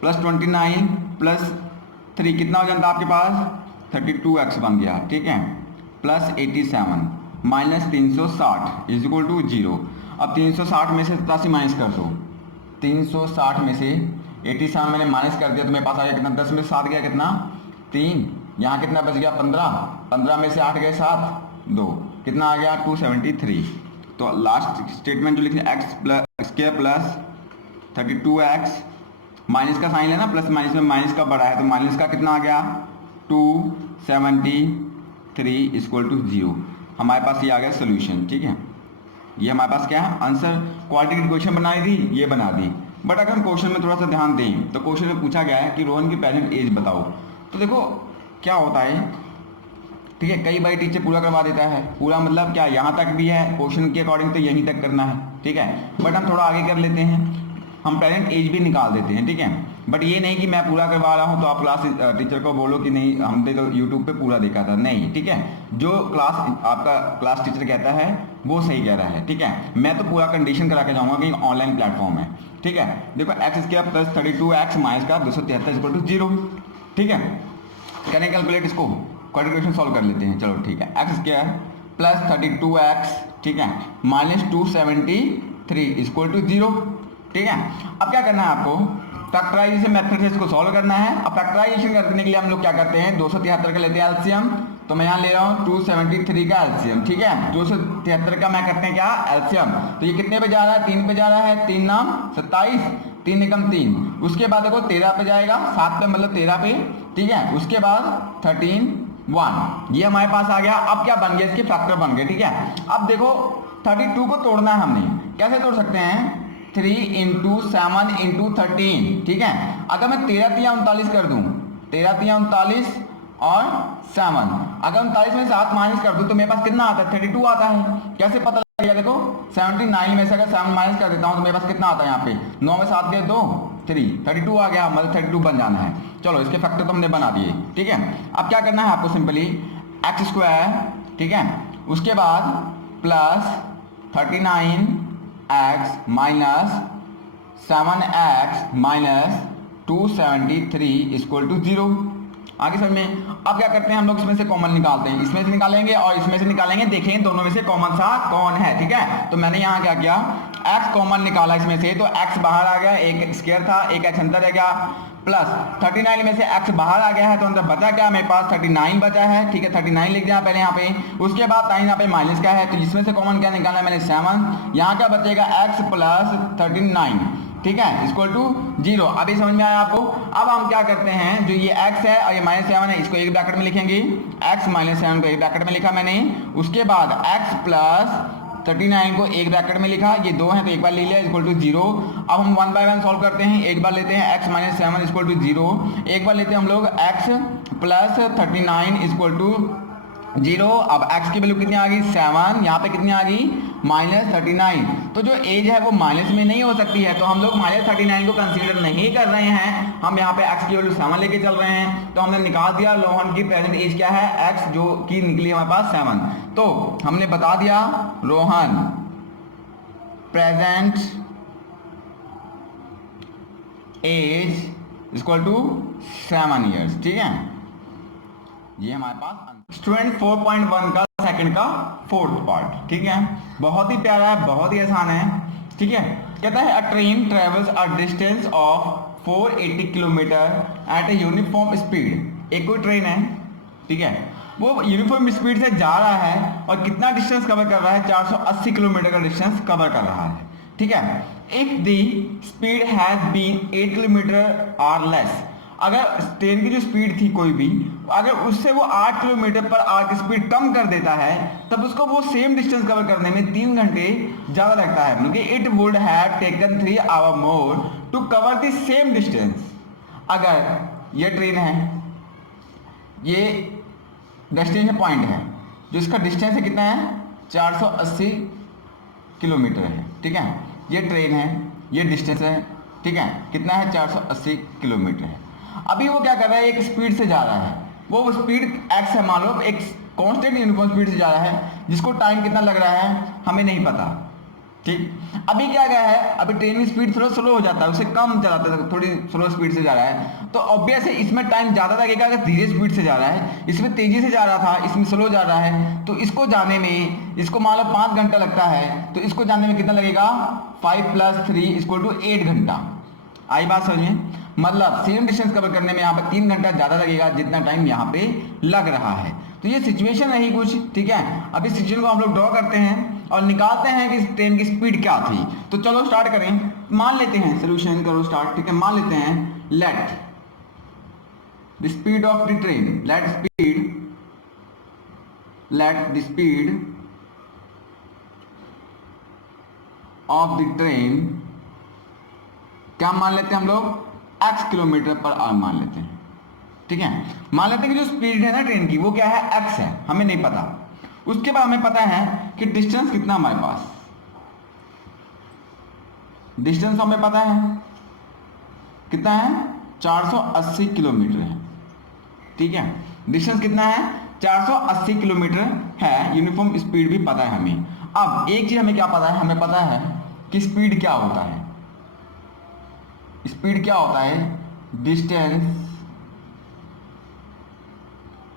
प्लस 29 प्लस 3 कितना हो जाता है आपके पास 32x बन गया। ठीक है, plus 87 minus 360 is equal to 0। अब 360 में से 87 माइनस कर दो, 360 में से 87 मैंने माइनस कर दिया तो मेरे पास आ गया कितना, 10 में से 7 गया कितना 3, यहाँ कितना बच गया 15, 15 में से 8 गए 7, 2, कितना आ गया 273। तो लास्ट स्टेटमेंट जो लिखे x plus square plus 32x, minus का साइन है ना, प्लस माइनस में माइनस का बड़ा है तो माइनस का कितना आ गया 273 इक्वल टू 0। हमारे पास ये आ गया सोल्यूशन। ठीक है, ये हमारे पास क्या है आंसर, क्वाड्रेटिक इक्वेशन बनाई थी, ये बना दी। बट अगर हम क्वेश्चन में थोड़ा सा ध्यान दें तो क्वेश्चन में पूछा गया है कि रोहन की प्रेजेंट एज बताओ। तो देखो क्या होता है, ठीक है, कई बार टीचर पूरा करवा देता है, पूरा मतलब क्या यहाँ तक भी है क्वेश्चन के अकॉर्डिंग तो यहीं तक करना है। ठीक है, बट हम थोड़ा आगे कर लेते हैं, हम प्रेजेंट एज भी निकाल देते हैं। ठीक है, बट ये नहीं कि मैं पूरा करवा रहा हूँ तो आप क्लास टीचर को बोलो कि नहीं हमने तो यूट्यूब पे पूरा देखा था, नहीं। ठीक है, जो क्लास आपका क्लास टीचर कहता है वो सही कह रहा है। ठीक है, मैं तो पूरा कंडीशन करा के जाऊँगा कि ऑनलाइन प्लेटफॉर्म है। ठीक है, देखो x square plus 32x minus का 273 इक्वल टू 0। ठीक है, करें कैलकुलेट, इसको क्वाड्रेटिक सॉल्व कर लेते हैं। चलो ठीक है, एक्स स्क्वायर प्लस 32x, ठीक है, माइनस 273 इक्वल टू 0। ठीक है, अब क्या करना है आपको, फैक्टराइजेशन मेथड से इसको सॉल्व करने के लिए हम लोग क्या करते हैं 273 का लेते हैं एलसीएम। तो मैं यहाँ ले रहा हूँ 273 का एलसीएम। ठीक है, 273 का मैं करते हैं क्या एलसीएम, तो ये कितने पे जा रहा है 3 पे जा रहा है, 3 नाम 27, 3 एकम 3, उसके बाद देखो 13 पे जाएगा, 7 पे मतलब 13 पे। ठीक है, उसके बाद 13 1, ये हमारे पास आ गया। अब क्या बन गया, इसके फैक्टर बन गए। ठीक है, अब देखो 32 को तोड़ना है हमने, कैसे तोड़ सकते हैं 3 इंटू 7 इंटू 13। ठीक है, अगर मैं 13 तिया 39 कर दूं, 13 तिया 39 और 7, अगर 39 में 7 माइनस कर दूं तो मेरे पास कितना आता है 32 आता है। कैसे पता लगेगा, देखो 79 में से अगर 7 माइनस कर देता हूं तो मेरे पास कितना आता है, यहाँ पे 9 में 7 गए 2, 3, 32 आ गया, मतलब 32 बन जाना है। चलो इसके फैक्टर तो हमने बना दिए। ठीक है, अब क्या करना है आपको, सिंपली एक्स स्क्वायर, ठीक है, उसके बाद plus 39x minus 7x minus 273 equal to 0। आगे समझ में। अब क्या करते हैं हम लोग इसमें से कॉमन निकालते हैं, इसमें से निकालेंगे और इसमें से निकालेंगे, देखेंगे दोनों में से कॉमन सा कौन है। ठीक है, तो मैंने यहाँ क्या किया, x कॉमन निकाला इसमें से, तो x बाहर आ गया, एक स्क्वायर था, एक x अंदर रह गया, प्लस 39 में से x बाहर आ गया है तो अंदर बचा क्या मेरे पास 39 बचा है। ठीक है, 39 लिख दिया पहले यहाँ पे, उसके बाद 9 यहाँ पे माइनस का है, तो इसमें से कॉमन क्या निकालना है मैंने 7, यहाँ क्या बचेगा x प्लस 39, ठीक है, इक्वल टू 0। अभी समझ में आया आपको। अब हम क्या करते हैं, जो ये x है और ये -7 है, इसको एक ब्रैकेट में लिखेंगे, x -7 को एक ब्रैकेट में लिखा मैंने, उसके बाद x प्लस 39 को एक ब्रैकेट में लिखा, ये 2 है तो एक बार ले लिया, इक्वल टू 0। अब हम 1 बाय 1 सॉल्व करते हैं, एक बार लेते हैं x -7 इक्वल टू 0, एक बार लेते हैं हम लोग x प्लस 39 इक्वल टू 0। अब x की वैल्यू कितनी आ गई 7, यहाँ पे कितनी आ गई -39। तो जो एज है वो माइनस में नहीं हो सकती है, तो हम लोग -39 को कंसीडर नहीं कर रहे हैं, हम यहाँ पे x की वैल्यू 7 लेके चल रहे हैं। तो हमने निकाल दिया रोहन की प्रेजेंट एज क्या है x, जो की निकली हमारे पास 7। तो हमने बता दिया Rohan present age equal to 7 years. ठीक है, ये हमारे पास स्टूडेंट 4.1 का सेकंड का फोर्थ पार्ट, ठीक है, बहुत ही प्यारा है, बहुत ही आसान है, ठीक है। कहता है a train travels a distance of 480 kilometre at a uniform speed. एक कोई ट्रेन है, ठीक है, वो यूनिफॉर्म स्पीड से जा रहा है और कितना डिस्टेंस कवर कर रहा है, 480 किलोमीटर का डिस्टेंस कवर कर रहा है, ठीक है। If the speed has been 8 kilometre hour less, अगर ट्रेन की जो स्पीड थी कोई भी, अगर उससे वो 8 किलोमीटर पर आवर की स्पीड कम कर देता है, तब उसको वो सेम डिस्टेंस कवर करने में 3 घंटे ज़्यादा लगता है, मतलब it would have taken 3 hour more to cover the same distance. अगर ये ट्रेन है, ये डेस्टिनेशन पॉइंट है, जो इसका डिस्टेंस है कितना है, 480 किलोमीटर है, ठीक है। ये ट्रेन है, ये डिस्टेंस है, ठीक है, कितना है, 480 किलोमीटर है। अभी वो क्या कर रहा है, एक स्पीड से जा रहा है, वो स्पीड एक्स है, मान लो एक कांस्टेंट यूनिफॉर्म स्पीड से जा रहा है, जिसको टाइम कितना लग रहा है हमें नहीं पता, ठीक। अभी क्या गया है, अभी ट्रेन की स्पीड थोड़ा स्लो हो जाता है, उससे कम चलाता है, थोड़ी स्लो स्पीड से जा रहा है, तो ऑब्वियस है इसमें टाइम ज़्यादा लगेगा अगर धीरे स्पीड से जा रहा है। इसमें तेज़ी से जा रहा था, इसमें स्लो जा रहा है, तो इसको जाने में, इसको मान लो 5 घंटा लगता है, तो इसको जाने में कितना लगेगा, 5 + 3 = 8 घंटा। आई बात समझ में, मतलब सेम डिस्टेंस कवर करने में यहाँ पर 3 घंटा ज़्यादा लगेगा जितना टाइम यहाँ पे लग रहा है। तो ये सिचुएशन रही कुछ, ठीक है। अब इस सिचुएशन को हम लोग ड्रॉ करते हैं और निकालते हैं कि ट्रेन की स्पीड क्या थी। तो चलो स्टार्ट करें, मान लेते हैं, सोल्यूशन करो स्टार्ट, ठीक है। मान लेते हैं let the speed of the train, let the speed of the train क्या मान लेते हैं हम लोग, x किलोमीटर पर आवर मान लेते हैं, ठीक है। मान लेते हैं कि जो स्पीड है ना ट्रेन की वो क्या है, x है, हमें नहीं पता। उसके बाद हमें पता है कि डिस्टेंस कितना हमारे पास, डिस्टेंस हमें पता है कितना है, 480 किलोमीटर है, ठीक है। डिस्टेंस कितना है, 480 किलोमीटर है, यूनिफॉर्म स्पीड भी पता है हमें। अब एक चीज हमें क्या पता है, हमें पता है कि स्पीड क्या होता है, स्पीड क्या होता है, डिस्टेंस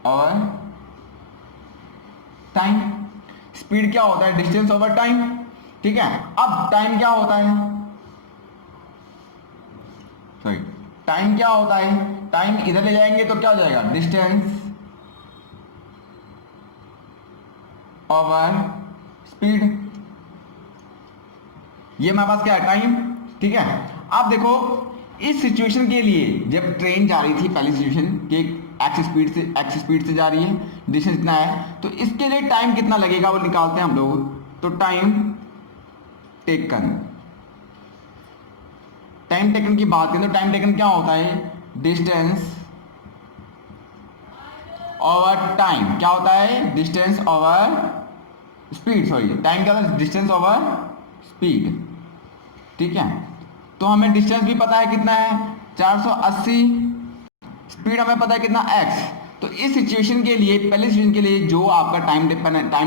और टाइम। स्पीड क्या होता है, डिस्टेंस ओवर टाइम, ठीक है। अब टाइम क्या होता है, सॉरी, टाइम क्या होता है, टाइम इधर ले जाएंगे तो क्या हो जाएगा, डिस्टेंस ओवर स्पीड। ये हमारे पास क्या है, टाइम, ठीक है। आप देखो इस सिचुएशन के लिए, जब ट्रेन जा रही थी पहली सिचुएशन कि एक्स स्पीड से जा रही है, डिस्टेंस इतना है, तो इसके लिए टाइम कितना लगेगा वो निकालते हैं हम लोग। तो टाइम टेकन की बात करें तो टाइम टेकन क्या होता है, डिस्टेंस ओवर टाइम, क्या होता है, distance over speed, sorry time क्या होता है, डिस्टेंस ओवर स्पीड, ठीक है। तो हमें डिस्टेंस भी पता है कितना है, 480, स्पीड हमें पता है कितना, x। तो इस सिचुएशन के लिए, पहले सिचुएशन के लिए जो आपका टाइम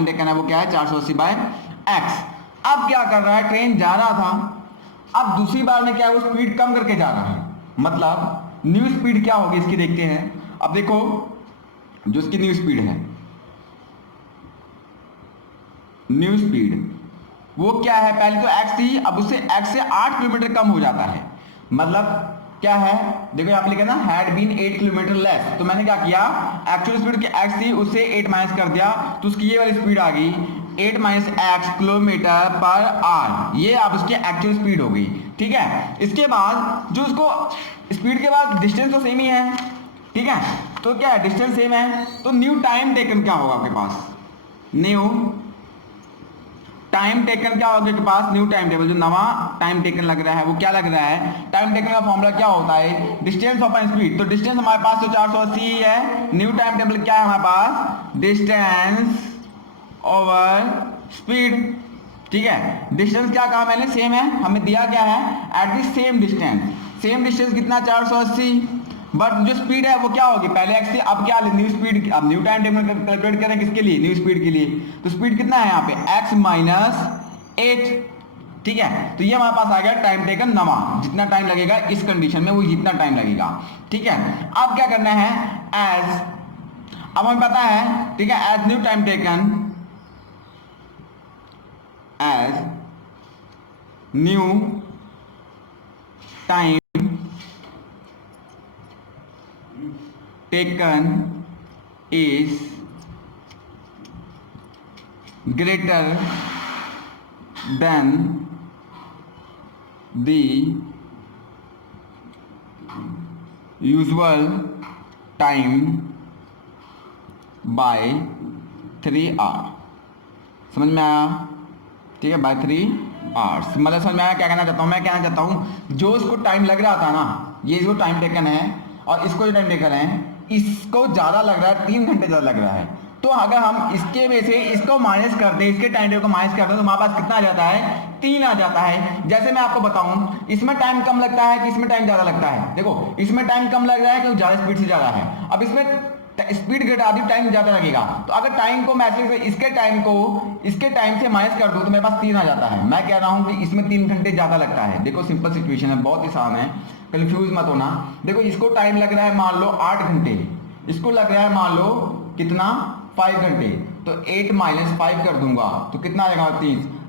टेकन है वो क्या है, 480/x। अब क्या कर रहा है, ट्रेन जा रहा था, अब दूसरी बार में क्या है, वो स्पीड कम करके जा रहा है, मतलब न्यू स्पीड क्या होगी इसकी देखते हैं। अब देखो जो इसकी न्यू स्पीड है, न्यू स्पीड वो क्या है, पहले तो x थी, अब उससे x से 8 किलोमीटर कम हो जाता है, मतलब क्या है, देखो यहाँ पे लिखा ना, हैड बीन 8 किलोमीटर लेस। तो मैंने क्या किया, एक्चुअल स्पीड की x थी, उससे 8 माइनस कर दिया, तो उसकी ये वाली स्पीड आ गई 8 - x किलोमीटर पर आवर, ये अब उसकी एक्चुअल स्पीड हो गई, ठीक है। इसके बाद जो उसको स्पीड के बाद डिस्टेंस तो सेम ही है, ठीक है, तो क्या है, डिस्टेंस सेम है, तो न्यू टाइम टेकन क्या होगा आपके पास, न्यू टाइम टेकन क्या होगा आपके पास, न्यू टाइम टेबल, जो नवा टाइम टेकन लग रहा है वो क्या लग रहा है, टाइम टेकन का फॉर्मूला क्या होता है, डिस्टेंस अपॉन स्पीड। तो डिस्टेंस हमारे पास तो 480 है, न्यू टाइम टेबल क्या है हमारे पास, डिस्टेंस ओवर स्पीड, ठीक है। डिस्टेंस क्या कहा मैंने, सेम है, हमें दिया क्या है, एट द सेम डिस्टेंस कितना, 480, बट जो स्पीड है वो क्या होगी, पहले x थी, अब क्या न्यू स्पीड, अब न्यू टाइम टेबल कैलकुलेट करें किसके लिए, न्यू स्पीड के लिए। तो स्पीड कितना है यहाँ पे, x - 8, ठीक है। तो ये हमारे पास आ गया टाइम टेकन नवा, जितना टाइम लगेगा इस कंडीशन में वो जितना टाइम लगेगा, ठीक है। अब क्या करना है, एज अब हमें पता है, ठीक है, as new time taken, as new time taken is greater than the usual time by 3 hour। समझ में आया? ठीक है, बाय 3 hours मतलब समझ में आया क्या कहना चाहता हूँ? मैं कहना चाहता हूँ जो इसको टाइम लग रहा था ना, ये जो टाइम टेकन है और इसको जो टाइम टेकन है, इसको ज़्यादा लग रहा है, 3 घंटे ज़्यादा लग रहा है। तो अगर हम इसके में से इसको माइनस कर दें, इसके टाइम टेबल को माइनस कर दें, तो हमारे पास कितना आ जाता है? 3 आ जाता है। जैसे मैं आपको बताऊं, इसमें टाइम कम लगता है कि इसमें टाइम ज्यादा लगता है? देखो, इसमें टाइम कम लग रहा है क्योंकि ज्यादा स्पीड से ज्यादा है। अब इसमें स्पीड घटा दी, टाइम ज्यादा लगेगा। तो अगर टाइम को मैं इसके टाइम से माइनस कर दूं तो मेरे पास 3 आ जाता है। मैं कह रहा हूं कि इसमें 3 घंटे ज्यादा लगता है। देखो, सिंपल सिचुएशन है, बहुत आसान है, कंफ्यूज मत होना। देखो, इसको टाइम लग रहा है मान लो 8 घंटे, इसको लग रहा है मान लो कितना? 5 घंटे। तो 8 - 5 कर दूंगा तो कितना आ जाएगा?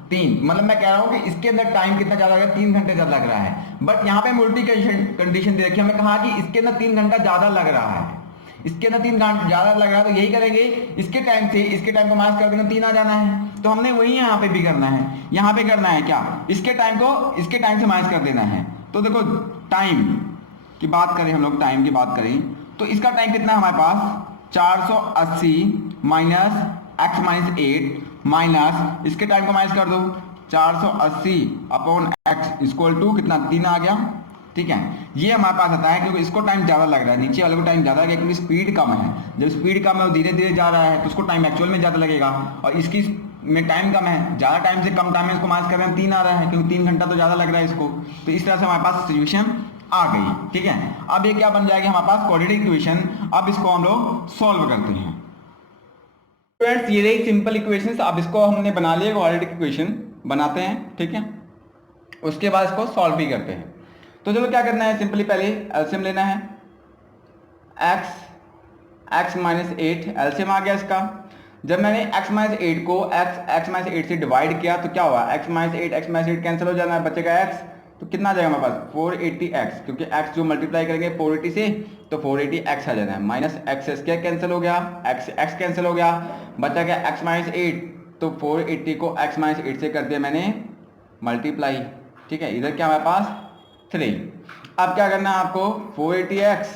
3। मतलब मैं कह रहा हूं कि इसके अंदर टाइम कितना ज्यादा लगा? 3 घंटे ज्यादा लग रहा है। बट यहाँ पे उल्टी कंडीशन दे रखी है, हमें कहा कि इसके अंदर 3 घंटा ज्यादा लग रहा है, इसके अंदर 3 घंटा ज्यादा लग रहा है। तो यही करेंगे, इसके टाइम से इसके टाइम को माइनस कर देंगे, 3 आ जाना है। तो हमने वही यहाँ पे भी करना है, यहाँ पे करना है क्या? इसके टाइम को इसके टाइम से माइनस कर देना है। तो देखो, टाइम की बात करें, हम लोग टाइम की बात करें तो इसका टाइम कितना है हमारे पास? 480 माइनस x - 8 माइनस इसके टाइम को माइनस कर दो, 480 अपॉन x इक्वल टू कितना? 3 आ गया। ठीक है, ये हमारे पास आता है क्योंकि इसको टाइम ज़्यादा लग रहा है, नीचे वाले को टाइम ज़्यादा लगेगा क्योंकि स्पीड कम है। जब स्पीड कम है, वो धीरे धीरे जा रहा है, तो उसको टाइम एक्चुअल में ज़्यादा लगेगा। और इसकी में टाइम कम है, ज़्यादा टाइम से कम टाइम में इसको माइनस कर रहे हैं, 3 आ रहा है क्योंकि 3 घंटा तो ज़्यादा लग रहा है इसको। तो इस तरह से हमारे पास सिचुएशन आ गई। ठीक है, अब ये क्या बन जाएगी हमारे पास? Quadratic equation. अब इसको हम लोग सॉल्व करते हैं। फ्रेंड्स, ये रही सिंपल इक्वेशंस। अब इसको हमने बना लिया, क्वाड्रेटिक इक्वेशन बनाते हैं। ठीक है, उसके बाद इसको सॉल्व भी करते हैं। तो चलो क्या करना है, सिंपली पहले एलसीएम लेना है। x - 8 एलसीएम आ गया इसका। जब मैंने x - 8 को x - 8 से डिवाइड किया तो क्या हुआ? x - 8 कैंसिल हो जाना है, बचेगा x। तो कितना आ जाएगा हमारे पास? 480x, क्योंकि x जो मल्टीप्लाई करेंगे 480 से तो 480x आ जाना है। माइनस x क्या कैंसिल हो गया? x कैंसिल हो गया, बचा क्या? x - 8। तो 480 को x - 8 से कर दिया मैंने मल्टीप्लाई। ठीक है, इधर क्या हमारे पास? 3। अब क्या करना है आपको? 480x,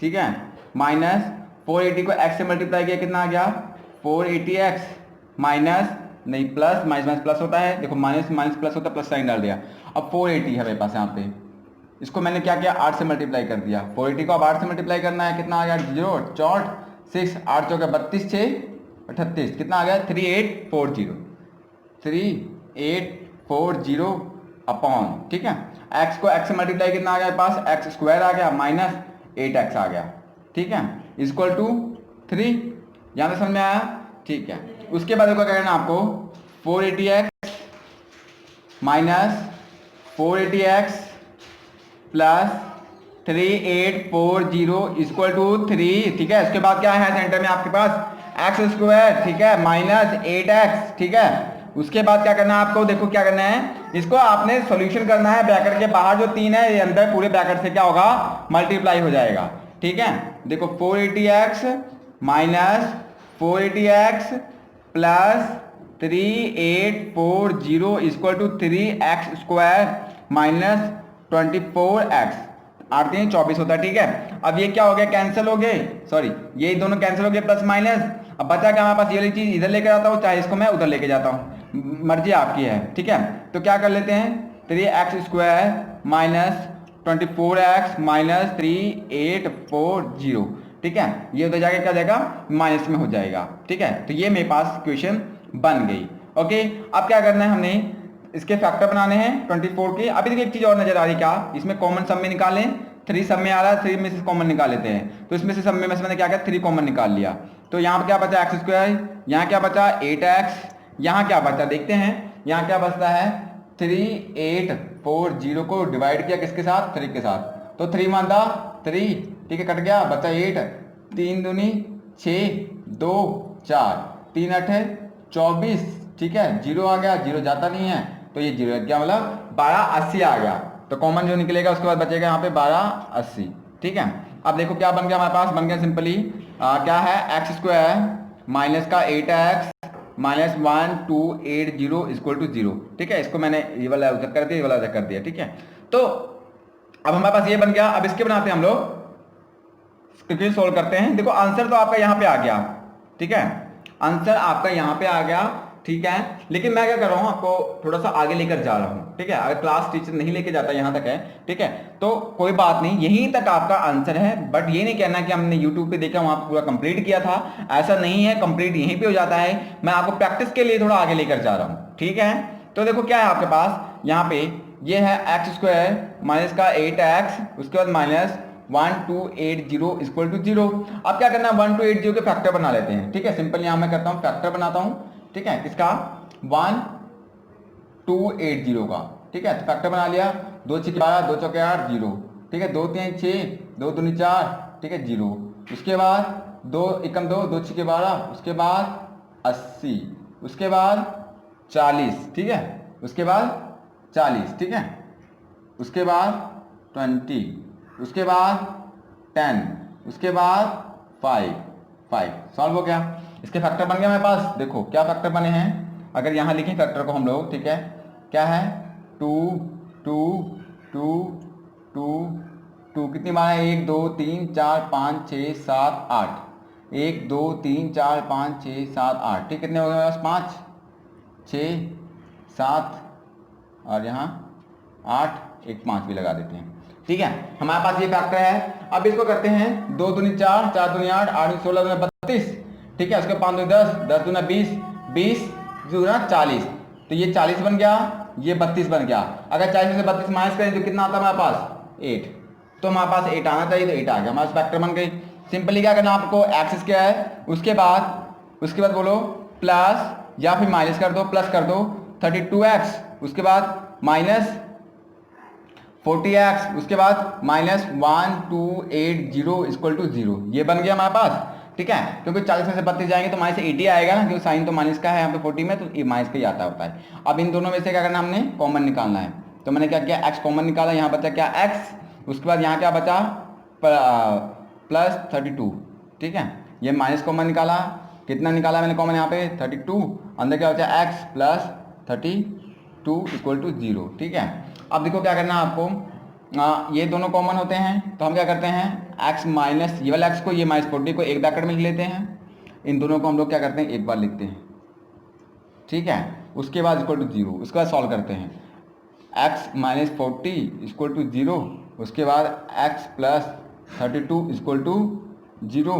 ठीक है, माइनस 480 को x से मल्टीप्लाई किया, कितना आ गया? 480x माइनस नहीं प्लस, माइनस प्लस होता है। देखो, माइनस माइनस प्लस होता है, प्लस साइन डाल दिया। अब 480 है मेरे पास यहाँ पे, इसको मैंने क्या किया? 8 से मल्टीप्लाई कर दिया। 480 को अब 8 से मल्टीप्लाई करना है, कितना आ गया? 0 चौट 6 8 चौका 32 6 38, कितना आ गया? 3840 3840 अपॉन, ठीक है, x को x से मल्टीप्लाई कितना आ गया पास? x स्क्वायर आ गया माइनस 8x आ गया। ठीक है, इक्वल टू 3। यहाँ पे समझ में आया? ठीक है, उसके बाद क्या करना आपको? 480x minus 480x plus 3840 equal to 3। ठीक है, इसके बाद क्या है सेंटर में आपके पास? एक्स स्क्वायर, ठीक है, माइनस 8x। ठीक है, उसके बाद क्या करना है आपको? देखो क्या करना है, इसको आपने सॉल्यूशन करना है। ब्रैकेट के बाहर जो 3 है, ये अंदर पूरे ब्रैकेट से क्या होगा? मल्टीप्लाई हो जाएगा। ठीक है, देखो 480x minus 480x plus 3840 equal to 3x square minus 24x, 8 3 24 होता है। ठीक है, अब ये क्या हो गया? कैंसिल हो गए, सॉरी, ये दोनों कैंसिल हो गए, प्लस माइनस। अब बचा क्या हमारे पास? ये वाली चीज इधर लेकर आता हूँ, चाहे इसको मैं उधर लेके जाता हूँ, मर्जी आपकी है। ठीक है, तो क्या कर लेते हैं? 3x square minus 24x minus 3840। ठीक है, ये उधर जाके क्या जाएगा? माइनस में हो जाएगा। ठीक है, तो ये मेरे पास इक्वेशन बन गई। ओके, अब क्या करना है? हमने इसके फैक्टर बनाने हैं 24 के। अभी देखिए एक चीज और नजर आ रही, क्या इसमें कॉमन सम में निकालें? 3 सब में आ रहा है, 3 में से कॉमन निकाल लेते हैं। तो इसमें से सब में मैंने क्या किया? 3 कॉमन निकाल लिया। तो यहाँ पर क्या बचा? एक्स स्क्वायर, यहाँ क्या बचा? 8x, यहाँ क्या बचा देखते हैं, यहाँ क्या बचता है? 3840 को डिवाइड किया किसके साथ? 3 के साथ। तो 3 × 3, ठीक है, कट गया, बचा 8, 3 दूनी 6, 2 4 3 8 24, ठीक है, 0 आ गया, 0 जाता नहीं है तो ये 0 क्या मतलब 1280 आ गया। तो कॉमन जो निकलेगा उसके बाद बचेगा यहाँ पे 1280, ठीक है। अब देखो क्या बन गया हमारे पास, बन गया सिंपली क्या है एक्स स्क्वायर माइनस का 8x माइनस 1280 इक्वल टू 0, ठीक है। इसको मैंने ये वाला उधर कर दिया, ये वाला उधर कर दिया, ठीक है। तो अब हमारे पास ये बन गया। अब इसके बनाते हैं हम लोग, क्योंकि सोल्व करते हैं। देखो आंसर तो आपका यहाँ पे आ गया, ठीक है, आंसर आपका यहाँ पे आ गया, ठीक है। लेकिन मैं क्या कर रहा हूँ, आपको थोड़ा सा आगे लेकर जा रहा हूँ, ठीक है। अगर क्लास टीचर नहीं लेके जाता यहाँ तक है, ठीक है, तो कोई बात नहीं, यहीं तक आपका आंसर है। बट ये नहीं कहना कि हमने यूट्यूब पे देखा वहां पे पूरा कंप्लीट किया था, ऐसा नहीं है, कंप्लीट यहीं पे हो जाता है। मैं आपको प्रैक्टिस के लिए थोड़ा आगे लेकर जा रहा हूँ, ठीक है। तो देखो क्या है आपके पास यहाँ पे, ये है एक्स स्क्वायर माइनस का 8x, उसके बाद माइनस 1280 इक्वल टू 0। अब क्या करना है, 1280 के फैक्टर बना लेते हैं, ठीक है। सिंपल यहाँ मैं करता हूँ, फैक्टर बनाता हूँ, ठीक है, किसका 1280 का, ठीक है। तो फैक्टर बना लिया, 2 6 12 2 चौके 8 0, ठीक है, 2 3 6 2 दूनी 4, ठीक है 0। उसके बाद 2 एकम 2 2 6 12, उसके बाद 80, उसके बाद 40, ठीक है, उसके बाद 40, ठीक है, उसके बाद 20, उसके बाद 10, उसके बाद 5 सॉल्व हो गया। इसके फैक्टर बन गया मेरे पास। देखो क्या फैक्टर बने हैं, अगर यहाँ लिखें फैक्टर को हम लोग, ठीक है, क्या है 2 2 2 2 2, कितनी बार है 1 2 3 4 5 6 7 8, 1 2 3 4 5 6 7 8, ठीक, कितने हो गए मेरे पास 5 6 7 और यहाँ 8, एक 5 भी लगा देते हैं, ठीक है। हमारे पास ये फैक्टर है। अब इसको करते हैं 2 दूनी 4 4 दूनी 8 8 दूनी 16 दूनी 32, ठीक है, उसके 5 दूनी 10 10 दूना 20 20 दूना 40, तो ये 40 बन गया, ये 32 बन गया। अगर 40 में से 32 माइनस करें तो कितना आता है हमारे पास 8, तो हमारे पास 8 आना चाहिए, तो 8 आ गया, हमारे पास फैक्टर बन गई। सिंपली क्या करना आपको, एक्स क्या है, उसके बाद बोलो प्लस या फिर माइनस कर दो, प्लस कर दो 32x, उसके बाद माइनस 40x, उसके बाद माइनस 1280 इक्वल टू 0, ये बन गया हमारे पास, ठीक है। क्योंकि 40 में से 32 जाएंगे तो माइनस 80 आएगा ना, क्योंकि साइन तो माइनस का है यहाँ पे 40 में, तो ये माइनस का ही आता होता है। अब इन दोनों में से क्या करना, हमने कॉमन निकालना है। तो मैंने क्या किया, x कॉमन निकाला, यहाँ बचा क्या x, उसके बाद यहाँ क्या बचा प्लस 32, ठीक है, ये माइनस कॉमन निकाला, कितना निकाला मैंने कॉमन यहाँ पे 32, अंदर क्या बचा x प्लस 32 इक्वल टू 0, ठीक है। अब देखो क्या करना है आपको, ये दोनों कॉमन होते हैं, तो हम क्या करते हैं x माइनस ये वाला x को, ये माइनस 40 को एक ब्रैकेट में लिख लेते हैं, इन दोनों को हम लोग क्या करते हैं एक बार लिखते हैं, ठीक है। उसके बाद इक्वल टू 0, उसके बाद सॉल्व करते हैं, x माइनस 40 इक्वल टू 0, उसके बाद x plus 32 equal to 0,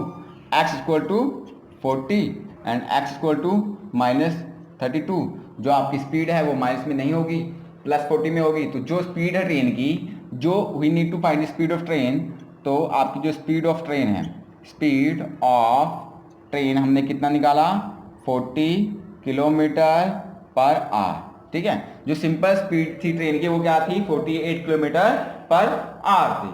x equal to 40 and x equal to minus 32। जो आपकी स्पीड है वो माइनस में नहीं होगी, प्लस 40 में होगी। तो जो स्पीड है ट्रेन की, जो we need to find speed of train, तो आपकी जो स्पीड ऑफ ट्रेन है, स्पीड ऑफ ट्रेन हमने कितना निकाला 40 किलोमीटर पर आवर, ठीक है। जो सिंपल स्पीड थी ट्रेन की वो क्या थी 48 किलोमीटर पर आवर थी।